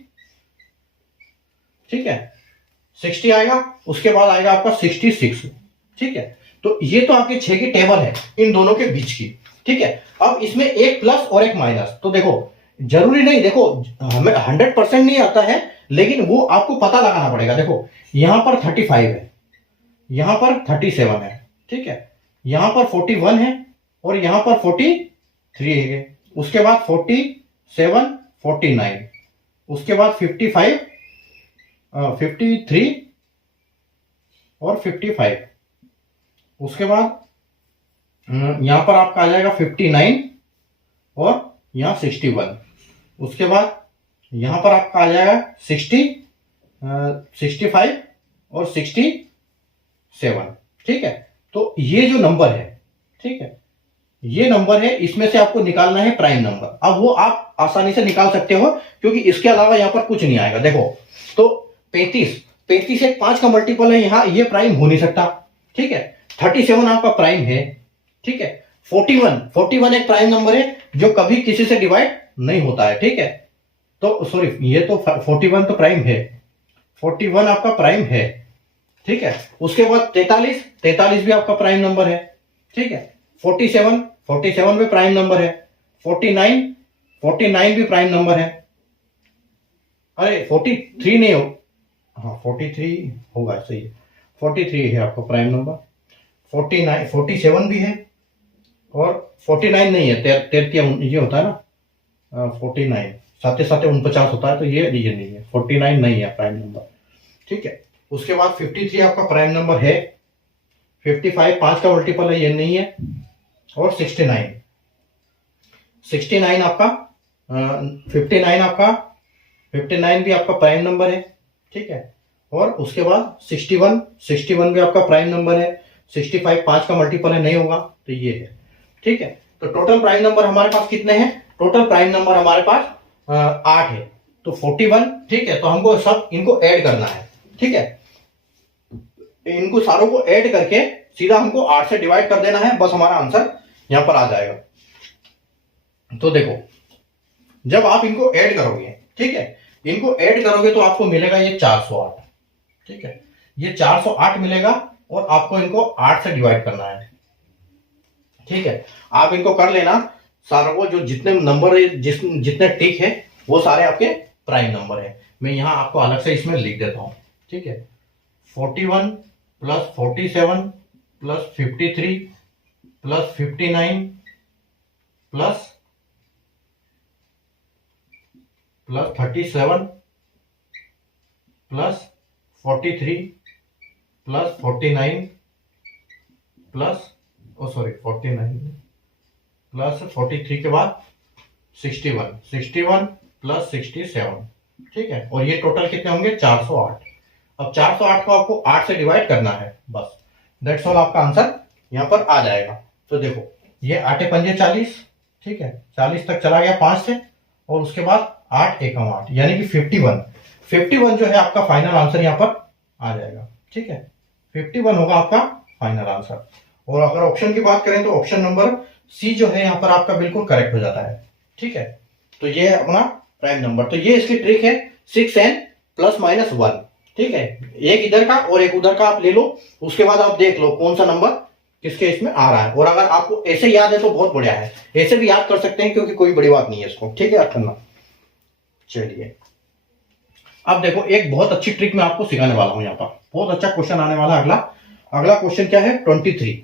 ठीक है, 60 आएगा, उसके बाद आएगा आपका 66, ठीक है, तो ये तो आपके 6 की टेबल है इन दोनों के बीच की, ठीक है। अब इसमें एक प्लस और एक माइनस, तो देखो जरूरी नहीं, देखो हमें 100% नहीं आता है, लेकिन वो आपको पता लगाना पड़ेगा। देखो यहां पर 35 है, यहां पर 37 है, ठीक है, यहां पर 41 है और यहां पर 43 है, उसके बाद 47, 49, उसके बाद 55, 53 और 55, उसके बाद यहां पर आपका आ जाएगा 59 और यहां 61, उसके बाद यहां पर आपका आ जाएगा 60, 65 और 67, ठीक है। तो ये जो नंबर है, ठीक है, ये नंबर है, इसमें से आपको निकालना है प्राइम नंबर। अब वो आप आसानी से निकाल सकते हो क्योंकि इसके अलावा यहां पर कुछ नहीं आएगा। देखो तो 35 एक 5 का मल्टीपल है, यहां ये प्राइम हो नहीं सकता, ठीक है। 37 आपका प्राइम है, ठीक है। 41 एक प्राइम नंबर है जो कभी किसी से डिवाइड नहीं होता है, ठीक है। तो सॉरी, ये तो 41 तो प्राइम है, 41 आपका प्राइम है, ठीक है। उसके बाद 43 भी आपका प्राइम नंबर है, ठीक है। 47 भी प्राइम नंबर है, 49 भी प्राइम नंबर है। अरे 43 नहीं हो, हाँ 43 होगा, सही है, 43 है आपका प्राइम नंबर। 47 भी है और 49 नहीं है, 33 ये होता है ना, 49 साथ साथ 49 होता है, तो ये नहीं है, 49 नहीं है प्राइम नंबर, ठीक है। उसके बाद 53 आपका प्राइम नंबर है, 55 5 का मल्टीपल है, ये नहीं है, और 69 आपका 59 भी आपका प्राइम नंबर है, ठीक है। और उसके बाद 61 भी आपका प्राइम नंबर है, 65 5 का मल्टीपल है, नहीं होगा, तो ये है, ठीक है। तो टोटल प्राइम नंबर हमारे पास कितने हैं? टोटल प्राइम नंबर हमारे पास 8 है, तो 41, ठीक है। तो हमको सब इनको ऐड करना है, ठीक है, इनको सारों को ऐड करके सीधा हमको 8 से डिवाइड कर देना है, बस हमारा आंसर यहां पर आ जाएगा। तो देखो जब आप इनको ऐड करोगे, ठीक है, इनको ऐड करोगे तो आपको मिलेगा ये 408, ठीक है, ये 408 मिलेगा और आपको इनको 8 से डिवाइड करना है, ठीक है। आप इनको कर लेना, सारा वो जो जितने नंबर जितने टिक है वो सारे आपके प्राइम नंबर है। मैं यहां आपको अलग से इसमें लिख देता हूं, ठीक है। 41 plus 47 plus 53 plus 59 plus 37 plus 43 plus 49 plus 49 plus 43 के बाद 61 प्लस 67, ठीक है। और ये टोटल कितने होंगे? 408। अब 408 को आपको 8 से डिवाइड करना है, बस दैट्स ऑल, आपका आंसर यहां पर आ जाएगा। तो देखो ये 8 पंजे 40, ठीक है, 40 तक चला गया 5 से, और उसके बाद 8 एकम 8 यानी कि 51 जो है आपका फाइनल आंसर यहां पर आ जाएगा, ठीक है। 51 होगा आपका फाइनल आंसर। और अगर ऑप्शन की बात करें तो ऑप्शन नंबर सी जो है यहां पर आपका बिल्कुल करेक्ट हो जाता है, ठीक है। तो ये है अपना प्राइम नंबर। तो ये इसकी ट्रिक है 6n प्लस माइनस 1, ठीक है, एक इधर का और एक उधर का आप ले लो, उसके बाद आप देख लो कौन सा नंबर किसके इसमें आ रहा है। और अगर आपको ऐसे याद है तो बहुत बढ़िया है, ऐसे भी याद कर सकते हैं क्योंकि कोई बड़ी बात नहीं है इसको, ठीक है, याद करना। चलिए अब देखो एक बहुत अच्छी ट्रिक मैं आपको सिखाने वाला हूं, यहाँ पर बहुत अच्छा क्वेश्चन आने वाला है। अगला क्वेश्चन क्या है? 23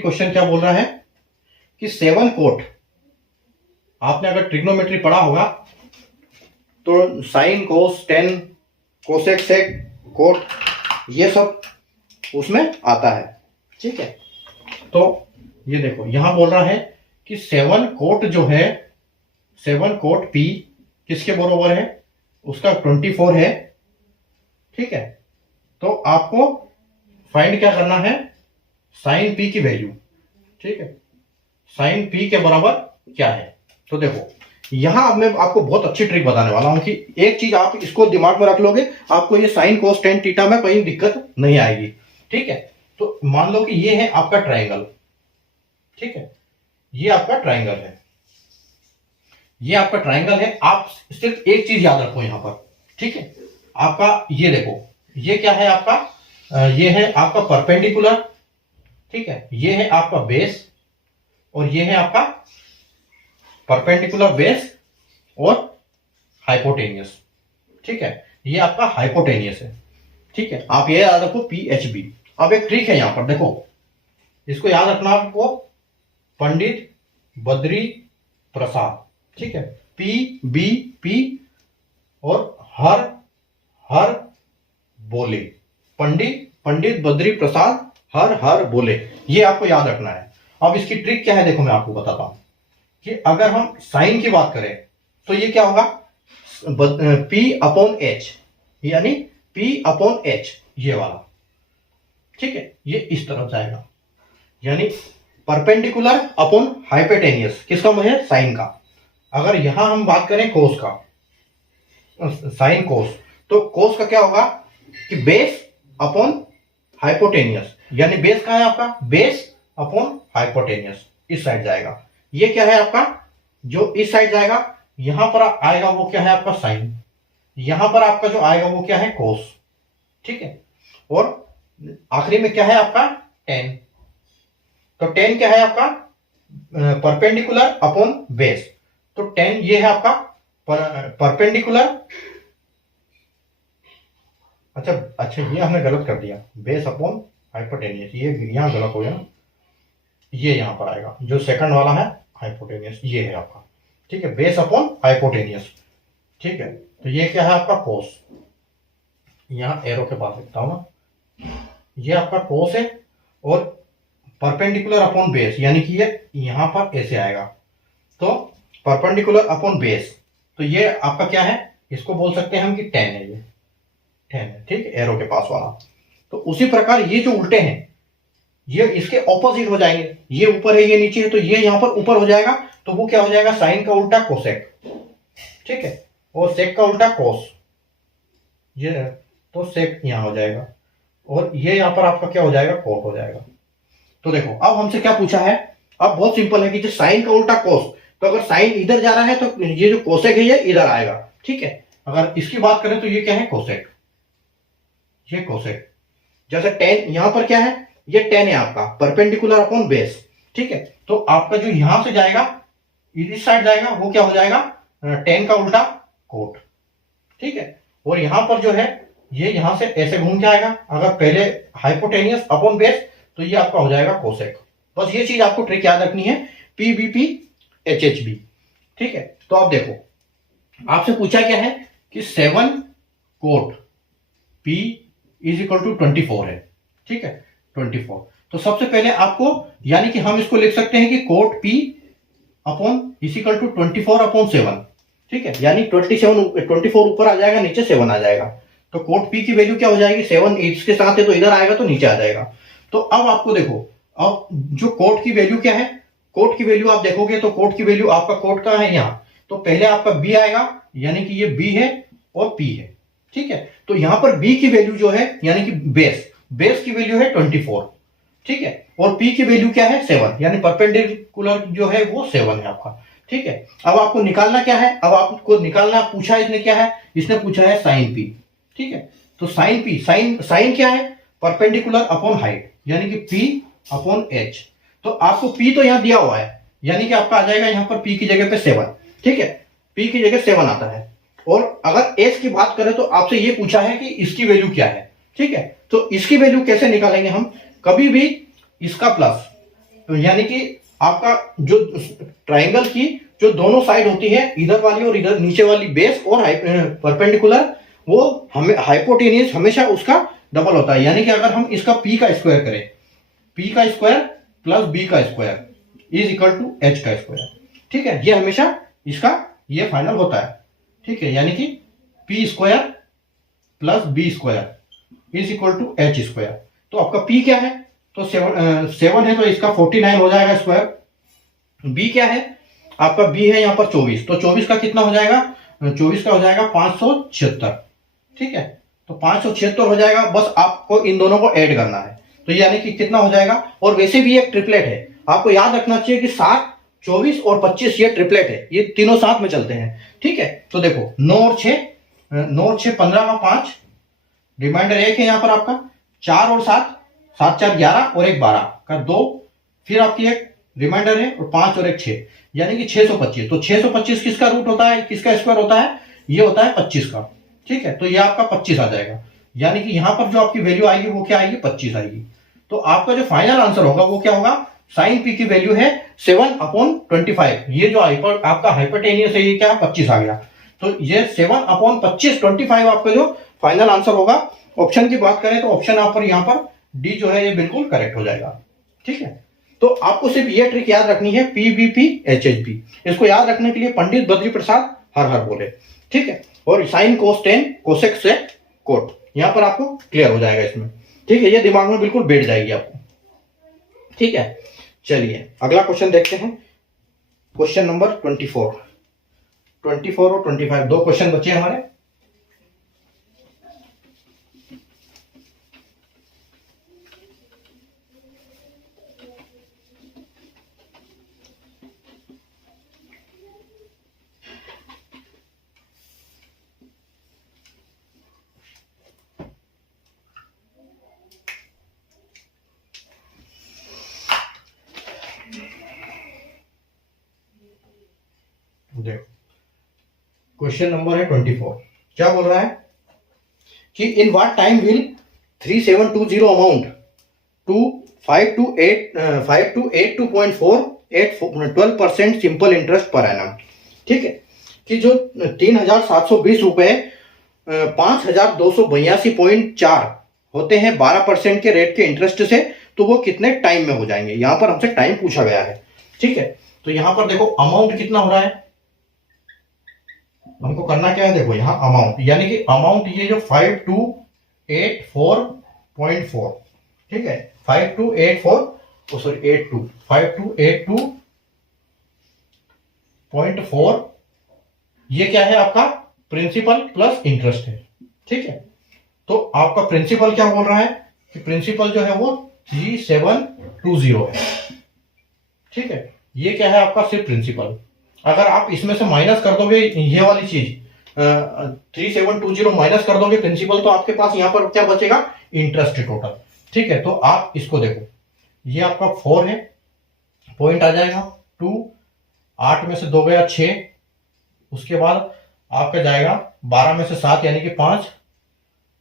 क्वेश्चन क्या बोल रहा है कि 7 कोट, आपने अगर ट्रिग्नोमेट्री पढ़ा होगा तो sine cos tan cosec sec cot ये सब उसमें आता है, ठीक है। तो ये देखो यहां बोल रहा है कि 7 कोट जो है, 7 कोट पी किसके बराबर है? उसका 24 है, ठीक है। तो आपको फाइंड क्या करना है? साइन पी की वैल्यू, ठीक है, साइन पी के बराबर क्या है। तो देखो यहां अब मैं आपको बहुत अच्छी ट्रिक बताने वाला हूं कि एक चीज आप इसको दिमाग में रख लोगे, आपको ये साइन कोस टेन थीटा में कहीं दिक्कत नहीं आएगी, ठीक है। तो मान लो कि ये है आपका ट्राइंगल, ठीक है, ये आपका ट्राइंगल है, ये आपका ट्राइंगल है। आप सिर्फ एक चीज याद रखो यहां पर, ठीक है, आपका ये देखो ये क्या है? आपका ये है आपका परपेंडिकुलर, ठीक है, ये है आपका बेस, और ये है आपका परपेंडिकुलर बेस और हाइपोटेनियस, ठीक है, ये आपका हाइपोटेनियस है, ठीक है। आप ये याद रखो PHB। अब एक ट्रिक है यहां पर, देखो इसको याद रखना आपको, पंडित बद्री प्रसाद, ठीक है, PBP और हर हर बोले, पंडित बद्री प्रसाद हर हर बोले, ये आपको याद रखना है। अब इसकी ट्रिक क्या है, देखो मैं आपको बताता हूं कि अगर हम साइन की बात करें तो ये क्या होगा, P/H, यानी P/H, ये वाला, ठीक है, ये इस तरफ जाएगा, यानी परपेंडिकुलर अपॉन हाइपोटेनियस, किसका मुझे, साइन का। अगर यहां हम बात करें कोस का, साइन कोस, तो कोस का क्या होगा कि बेस अपॉन हाइपोटेनियस, यानी बेस कहां है आपका, बेस अपॉन हाइपोटेनियस, इस साइड जाएगा। ये क्या है आपका, जो इस साइड जाएगा, यहां पर आएगा वो क्या है आपका साइन, यहां पर आपका जो आएगा वो क्या है कोस, ठीक है। और आखिरी में क्या है आपका टेन, तो टेन क्या है आपका, परपेंडिकुलर अपॉन बेस, तो टेन ये है आपका परपेंडिकुलर, अच्छा ये हमने गलत कर दिया, बेस अपॉन हाइपोटेनियस, ये यहां गलत हो गया, ये यहां पर आएगा, जो सेकंड वाला है हाइपोटेनियस, ये है आपका, ठीक है, बेस अपॉन हाइपोटेनियस, ठीक है। तो ये क्या है आपका कोस, यहां एरो के पास लिखता हूं ना, ये आपका कोस है, और परपेंडिकुलर अपॉन बेस, यानी कि ये यहां पर ऐसे आएगा, तो परपेंडिकुलर अपॉन बेस, तो ये आपका क्या है, इसको बोल सकते हैं हम कि टेन है, ये टेन है, ठीक है, एरो के पास वाला। तो उसी प्रकार ये जो उल्टे हैं ये इसके ऑपोजिट हो जाएंगे, ये ऊपर है ये नीचे है, तो ये यहां पर ऊपर हो जाएगा, तो वो क्या हो जाएगा, साइन का उल्टा कोसेक, ठीक है, और सेक का उल्टा कोस, ये तो सेक यहां हो जाएगा, और ये यहां पर आपका क्या हो जाएगा, कोट हो जाएगा। तो देखो अब हमसे क्या पूछा है, अब बहुत सिंपल है कि जो साइन का उल्टा कोस, तो अगर साइन इधर जा रहा है तो ये जो कोसेक है ये इधर आएगा, ठीक है। अगर इसकी बात करें तो ये क्या है कोसेक, ये कोसेक, जैसे टेन यहां पर क्या है, ये टेन है आपका परपेंडिकुलर अपॉन बेस, ठीक है। तो आपका जो यहां से जाएगा इस साइड जाएगा वो क्या हो जाएगा, टेन का उल्टा कोट, ठीक है। और यहां पर जो है ये यहां से ऐसे घूम के आएगा, अगर पहले हाइपोटेनियस अपॉन बेस, तो ये आपका हो जाएगा कोसेक। बस ये चीज आपको ट्रिक याद रखनी है, PBP HHB, ठीक है। तो आप देखो आपसे पूछा क्या है कि 7 कोट P = 24 है, ठीक है, 24। तो सबसे पहले आपको, यानी कि हम इसको लिख सकते हैं कि कोट P = 24/7, ठीक है, यानी 24 ऊपर आ जाएगा, नीचे 7 आ जाएगा, तो कोट P की वैल्यू क्या हो जाएगी, 7 इसके साथ है तो इधर आएगा तो नीचे आ जाएगा। तो अब आपको देखो, अब जो कोट की वैल्यू क्या है, कोट की वैल्यू आप देखोगे तो कोट की वैल्यू, आपका कोट कहां है, यहां, तो पहले आपका B आएगा, यानी कि ये B है और P है, ठीक है। तो यहां पर B की वैल्यू जो है, यानी कि बेस की वैल्यू है 24, ठीक है, और P की वैल्यू क्या है 7, यानी परपेंडिकुलर जो है वो 7 है आपका, ठीक है। अब आपको निकालना क्या है, अब आपको निकालना पूछा इसने क्या है, इसने पूछा है साइन P, ठीक है। तो साइन P, साइन क्या है, परपेंडिकुलर अपॉन हाइट, यानी कि P/H। तो आपको P तो यहां दिया हुआ है, यानी कि आपका आ जाएगा यहां पर P की जगह पे 7, ठीक है, P की जगह 7 आता है। और अगर H की बात करें तो आपसे ये पूछा है कि इसकी वैल्यू क्या है, ठीक है। तो इसकी वैल्यू कैसे निकालेंगे हम, कभी भी इसका प्लस, तो यानी कि आपका जो ट्राइंगल की जो दोनों साइड होती है, इधर वाली और इधर नीचे वाली, बेस और परपेंडिकुलर, वो हमें हाइपोटेनियस हमेशा उसका डबल होता है, यानी कि अगर हम इसका P का स्क्वायर करें, P का स्क्वायर प्लस B का स्क्वायर = H का स्क्वायर, ठीक है, ये हमेशा इसका ये फाइनल होता है, ठीक है, यानी कि P² plus B² = H square. तो आपका P क्या है, तो 7 है तो इसका 49 हो जाएगा स्क्वायर। B क्या है, आपका B है यहाँ पर 24, तो 24 का कितना हो जाएगा, 24 का हो जाएगा 576, ठीक है, तो 576 हो जाएगा। बस आपको इन दोनों को ऐड करना है, तो यानी कि कितना हो जाएगा। और वैसे भी एक ट्रिपलेट है, आपको याद रखना चाहिए कि 7, 24 और 25 ये ट्रिपलेट है, ये तीनों साथ में चलते हैं, ठीक है। तो देखो 9 और 6 15 का 5, रिमाइंडर 1 है यहाँ पर आपका, 4 और 7, 7 4 11 और एक 12 का 2, फिर आपकी एक रिमाइंडर है और 5 और एक 6, यानी कि 625। तो 625 किसका रूट होता है, किसका स्क्वायर होता है, ये होता है 25 का। ठीक है, तो ये आपका 25 आ जाएगा, यानी कि यहां पर जो आपकी वैल्यू आएगी वो क्या आएगी, 25 आएगी। तो आपका जो फाइनल आंसर होगा वो क्या होगा, साइन पी की वैल्यू है 7/25। ये जो आपका हाइपोटेनियस है ये क्या 25 आ गया। तो ये 7/25 25 आपका जो फाइनल आंसर होगा। ऑप्शन की बात करें तो ऑप्शन यहाँ पर डी जो है ये बिल्कुल करेक्ट हो जाएगा। ठीक है, तो आपको सिर्फ ये ट्रिक याद रखनी है, पीबीपी एचएचपी, इसको याद रखने के लिए पंडित बद्री प्रसाद हर हर बोले। ठीक है, और साइन कोस टेन कोसेक से कोट, यहां पर आपको क्लियर हो जाएगा इसमें। ठीक है, ये दिमाग में बिल्कुल बैठ जाएगी आपको। ठीक है, चलिए अगला क्वेश्चन देखते हैं। क्वेश्चन नंबर 24 और 25, दो क्वेश्चन बचे हमारे। देखो क्वेश्चन नंबर है 24, क्या बोल रहा है कि in what time will 3720 amount to 5 to 8.4 simple interest per annum. ठीक है, कि जो 3720 रुपए 5282.4 होते हैं 12% के रेट के इंटरेस्ट से, तो वो कितने टाइम में हो जाएंगे, यहां पर हमसे टाइम पूछा गया है। ठीक है, तो यहां पर देखो अमाउंट कितना हो रहा है, हमको करना क्या है, देखो यहां अमाउंट, यानी कि अमाउंट ये जो 5284.4, ठीक है 5282.4, ये क्या है आपका प्रिंसिपल प्लस इंटरेस्ट है। ठीक है, तो आपका प्रिंसिपल क्या बोल रहा है कि प्रिंसिपल जो है वो 3720 है। ठीक है, ये क्या है आपका सिर्फ प्रिंसिपल। अगर आप इसमें से माइनस कर दोगे ये वाली चीज 3720 माइनस कर दोगे प्रिंसिपल, तो आपके पास यहां पर क्या बचेगा, इंटरेस्ट टोटल। ठीक है, तो आप इसको देखो, ये आपका 4 है, पॉइंट आ जाएगा 2, 8 में से 2 गया 6, उसके बाद आपका जाएगा 12 में से 7 यानी कि 5,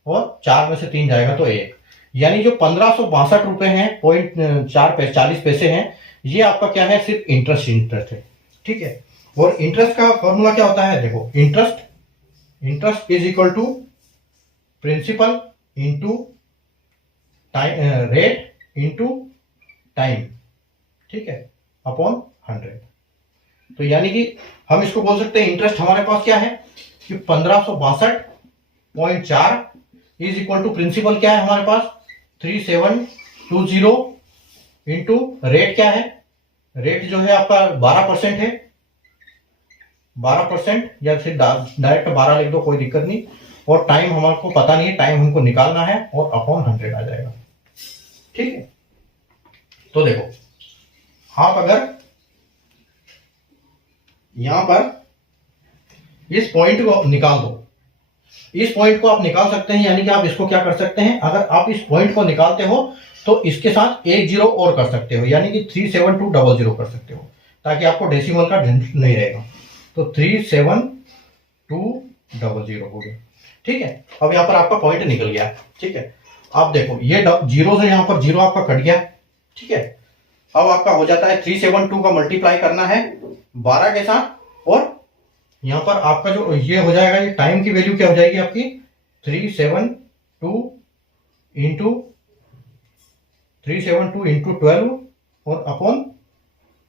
और 4 में से 3 जाएगा तो 1, यानी जो 1562 रुपए हैं पॉइंट 40 पैसे हैं, ये आपका क्या है, सिर्फ इंटरेस्ट है। ठीक है, और इंटरेस्ट का फॉर्मूला क्या होता है, देखो interest is equal to principal into time, rate into time, ठीक है, अपॉन 100। तो यानी कि हम इसको बोल सकते हैं इंटरेस्ट हमारे पास क्या है कि 1562.4 इज इक्वल टू प्रिंसिपल क्या है हमारे पास 3720 इंटू रेट क्या है, रेट जो है आपका 12% है, 12% या फिर डायरेक्ट 12 लिख दो, कोई दिक्कत नहीं, और टाइम हमारे को पता नहीं है, टाइम हमको निकालना है, और अपॉन 100 आ जाएगा। ठीक है, तो देखो आप अगर यहां पर इस पॉइंट को निकाल दो, इस पॉइंट को आप निकाल सकते हैं, यानी कि आप इसको क्या कर सकते हैं, अगर आप इस पॉइंट को निकालते हो तो इसके साथ एक जीरो और कर सकते हो, यानी कि 37200 कर सकते हो, ताकि आपको डेसिमल का झंझट नहीं रहेगा। तो 37200 हो गया। ठीक है, अब यहां पर आपका पॉइंट निकल गया। ठीक है, आप देखो ये जीरो से यहां पर जीरो आपका कट गया। ठीक है, अब आपका हो जाता है 372 का मल्टीप्लाई करना है 12 के साथ, और यहां पर आपका जो ये हो जाएगा, ये टाइम की वैल्यू क्या हो जाएगी आपकी 372 इंटू 12 और अपॉन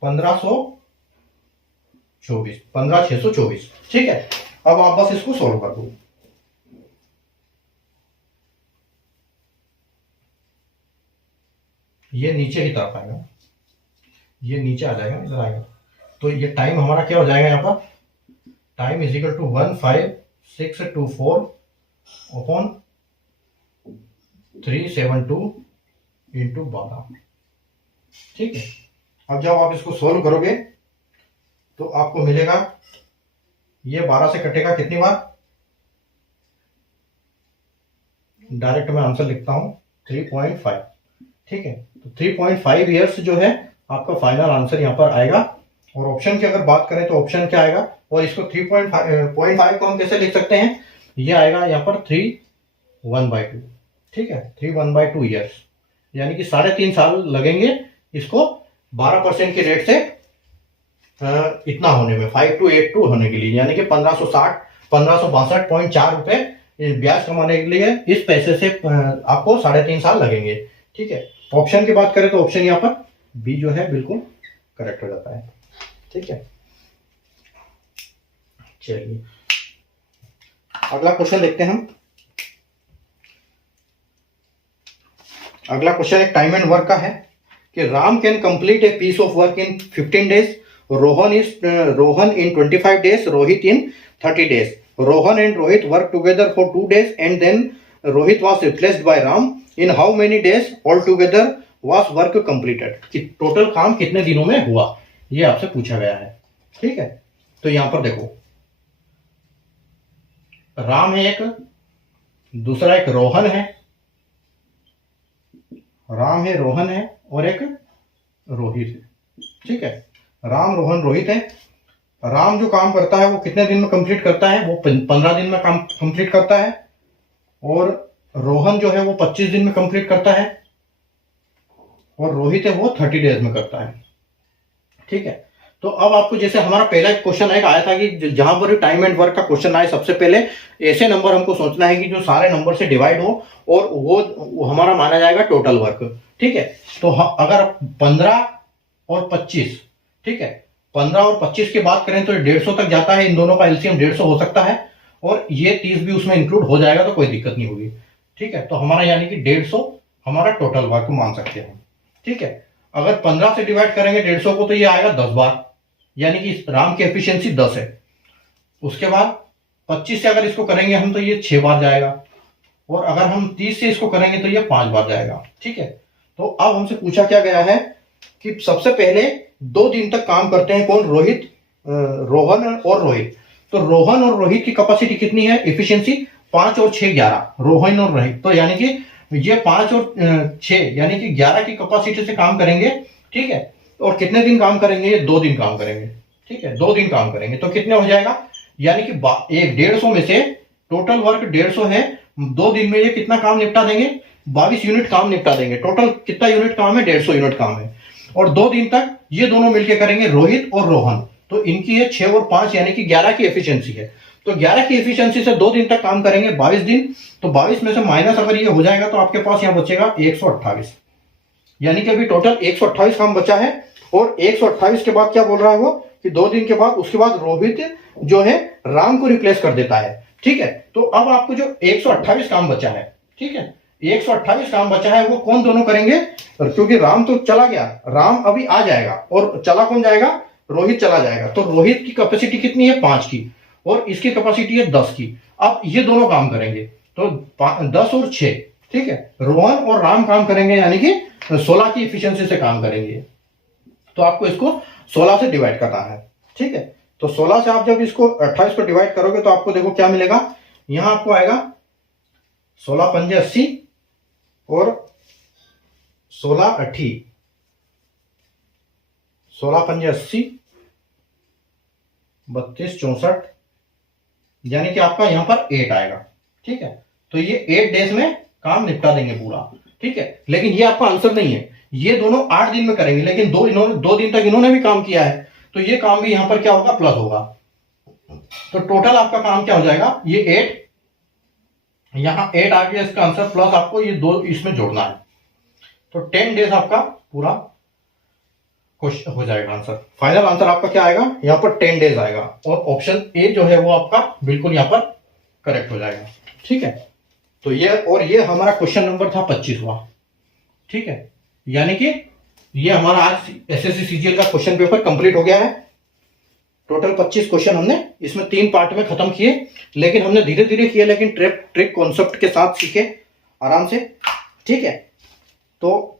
15624। ठीक है, अब आप बस इसको सॉल्व कर दो। ये नीचे की तरफ आएगा, ये नीचे आ जाएगा, इधर आएगा, तो ये टाइम हमारा क्या हो जाएगा, यहाँ पर time is equal to 15624 upon 372 into 12। ठीक है, अब जब आप इसको सोल्व करोगे तो आपको मिलेगा, ये 12 से कटेगा कितनी बार, डायरेक्ट मैं आंसर लिखता हूं, 3.5। ठीक है, तो 3.5 ईयर्स जो है आपका फाइनल आंसर यहाँ पर आएगा। और ऑप्शन की अगर बात करें तो ऑप्शन क्या आएगा, और इसको 3.5 को हम कैसे लिख सकते हैं, ये आएगा यहाँ पर 3/1/2। ठीक है, 3/1/2 ईयर्स, यानी कि 3.5 साल लगेंगे इसको 12% के रेट से इतना होने में, 5282 होने के लिए, यानी कि 1562.4 रुपए ब्याज कमाने के लिए इस पैसे से आपको 3.5 साल लगेंगे। ठीक है, ऑप्शन की बात करें तो ऑप्शन यहाँ पर बी जो है बिल्कुल करेक्ट हो जाता है। ठीक है, चलिए अगला क्वेश्चन देखते हैं हम। अगला क्वेश्चन एक टाइम एंड वर्क का है कि Ram can complete a piece of work in 15 days, Rohan in 25 days, Rohit in 30 days. Rohan and Rohit work together for 2 days and then Rohit was replaced by Ram. In how many days altogether was work completed? कि टोटल काम कितने दिनों में हुआ, ये आपसे पूछा गया है। ठीक है, तो यहां पर देखो, राम है एक, दूसरा एक रोहन है, राम है, रोहन है, और एक रोहित है। ठीक है, राम, रोहन, रोहित है। राम जो काम करता है वो कितने दिन में कंप्लीट करता है, वो 15 दिन में काम कंप्लीट करता है, और रोहन जो है वो 25 दिन में कंप्लीट करता है, और रोहित है वो 30 डेज में करता है। ठीक है, तो अब आपको जैसे हमारा पहला क्वेश्चन एक आया था कि जहां पर टाइम एंड वर्क का क्वेश्चन आए, सबसे पहले ऐसे नंबर हमको सोचना है कि जो सारे नंबर से डिवाइड हो और वो हमारा माना जाएगा टोटल वर्क। ठीक है, तो अगर 15 और 25, ठीक है, 15 और 25 की बात करें तो 150 तक जाता है, इन दोनों का एलसीएम 150 हो सकता है, और ये 30 भी उसमें इंक्लूड हो जाएगा तो कोई दिक्कत नहीं होगी। ठीक है, तो हमारा यानी कि 150 हमारा टोटल वर्क मान सकते हैं। ठीक है, अगर 15 से डिवाइड करेंगे 150 को तो ये आएगा 10 बार, यानी कि राम की एफिशिएंसी 10 है। उसके बाद 25 से अगर इसको करेंगे हम तो ये 6 बार जाएगा, और अगर हम 30 से इसको करेंगे तो ये 5 बार जाएगा। ठीक है, तो अब हमसे पूछा क्या गया है कि सबसे पहले 2 दिन तक काम करते हैं कौन, रोहित, रोहन और रोहित। तो रोहन और रोहित की कैपेसिटी कितनी है, एफिशिएंसी 5 और 6 11, रोहन और रोहित, तो यानी कि ये 5 और 6 यानी कि 11 की कैपेसिटी से काम करेंगे। ठीक है, और कितने दिन काम करेंगे, ये 2 दिन काम करेंगे। ठीक है, 2 दिन काम करेंगे तो कितने हो जाएगा, यानी कि 150 में से टोटल वर्क 150 है, 2 दिन में ये कितना काम निपटा देंगे, 22 यूनिट काम निपटा देंगे। टोटल कितना यूनिट काम है, 150 यूनिट काम है, और 2 दिन तक ये दोनों मिलकर करेंगे, रोहित और रोहन, तो इनकी है 6 और 5 यानी कि 11 की एफिशिएंसी है। तो 11 की एफिशिएंसी से 2 दिन तक काम करेंगे, 22 दिन, तो 22 में से माइनस अगर ये हो जाएगा तो आपके पास यहां बचेगा 128, यानी कि अभी टोटल 128 काम बचा है। और 128 के बाद क्या बोल रहा है वो कि 2 दिन के बाद उसके बाद रोहित जो है राम को रिप्लेस कर देता है। ठीक है, तो अब आपको जो 128 काम बचा है, ठीक है, 128 काम बचा है वो कौन दोनों करेंगे, क्योंकि राम तो चला गया, राम अभी आ जाएगा, और चला कौन जाएगा, रोहित चला जाएगा। तो रोहित की कैपेसिटी कितनी है, 5 की, और इसकी कैपेसिटी है 10 की। अब ये दोनों काम करेंगे तो 10 और 6, ठीक है, रोहन और राम काम करेंगे, यानी कि 16 की एफिशिएंसी से काम करेंगे। तो आपको इसको 16 से डिवाइड करना है। ठीक है, तो 16 से आप जब इसको 28 को डिवाइड करोगे तो आपको देखो क्या मिलेगा, यहां आपको आएगा 16 पंजे 80 और 16 अठी 16 पंजे 80, 32 64, यानी कि आपका यहां पर 8 आएगा। ठीक है, तो ये 8 डेज में काम निपटा देंगे पूरा। ठीक है, लेकिन ये आपका आंसर नहीं है, ये दोनों 8 दिन में करेंगे, लेकिन 2 दिन तक इन्होंने भी काम किया है, तो ये काम भी यहां पर क्या होगा, प्लस होगा। तो टोटल आपका काम क्या हो जाएगा, ये 8, यहां 8 आ गया इसका आंसर, प्लस आपको ये 2 इसमें जोड़ना है, तो 10 डेज आपका पूरा हो जाएगा आंसर। फाइनल आंसर आपका क्या आएगा, यहां पर 10 डेज आएगा, और ऑप्शन ए जो है वो आपका बिल्कुल यहां पर करेक्ट हो जाएगा। ठीक है, तो ये हमारा क्वेश्चन नंबर था 25वां। ठीक है, यानी कि ये हमारा आज एसएससी सीजीएल का क्वेश्चन पेपर कंप्लीट हो गया है। टोटल 25 क्वेश्चन हमने इसमें 3 पार्ट में खत्म किए, लेकिन हमने धीरे धीरे किए, लेकिन ट्रिक कॉन्सेप्ट के साथ सीखे आराम से। ठीक है, तो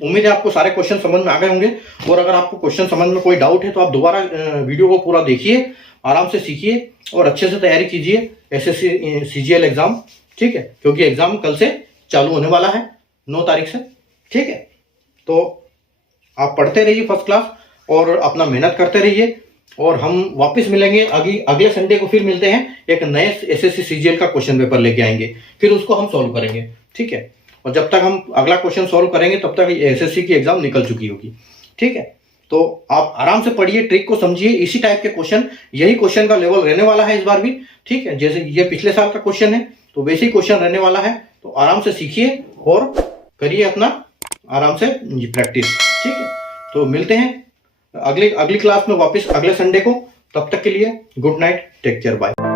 उम्मीद है आपको सारे क्वेश्चन समझ में आ गए होंगे, और अगर आपको क्वेश्चन समझ में कोई डाउट है तो आप दोबारा वीडियो को पूरा देखिए, आराम से सीखिए और अच्छे से तैयारी कीजिए एसएससी सीजीएल एग्जाम। ठीक है, क्योंकि एग्जाम कल से चालू होने वाला है 9 तारीख से। ठीक है, तो आप पढ़ते रहिए फर्स्ट क्लास और अपना मेहनत करते रहिए, और हम वापस मिलेंगे अगले संडे को। फिर मिलते हैं, एक नए एसएससी सीजीएल का क्वेश्चन पेपर लेके आएंगे, फिर उसको हम सॉल्व करेंगे। ठीक है, और जब तक हम अगला क्वेश्चन सॉल्व करेंगे तब तक एसएससी की एग्जाम निकल चुकी होगी। ठीक है, तो आप आराम से पढ़िए, ट्रिक को समझिए, इसी टाइप के क्वेश्चन, यही क्वेश्चन का लेवल रहने वाला है इस बार भी। ठीक है, जैसे ये पिछले साल का क्वेश्चन है तो वैसे ही क्वेश्चन रहने वाला है, तो आराम से सीखिए और करिए अपना आराम से प्रैक्टिस। ठीक है, तो मिलते हैं अगली क्लास में वापस अगले संडे को। तब तक के लिए good night, take care, bye.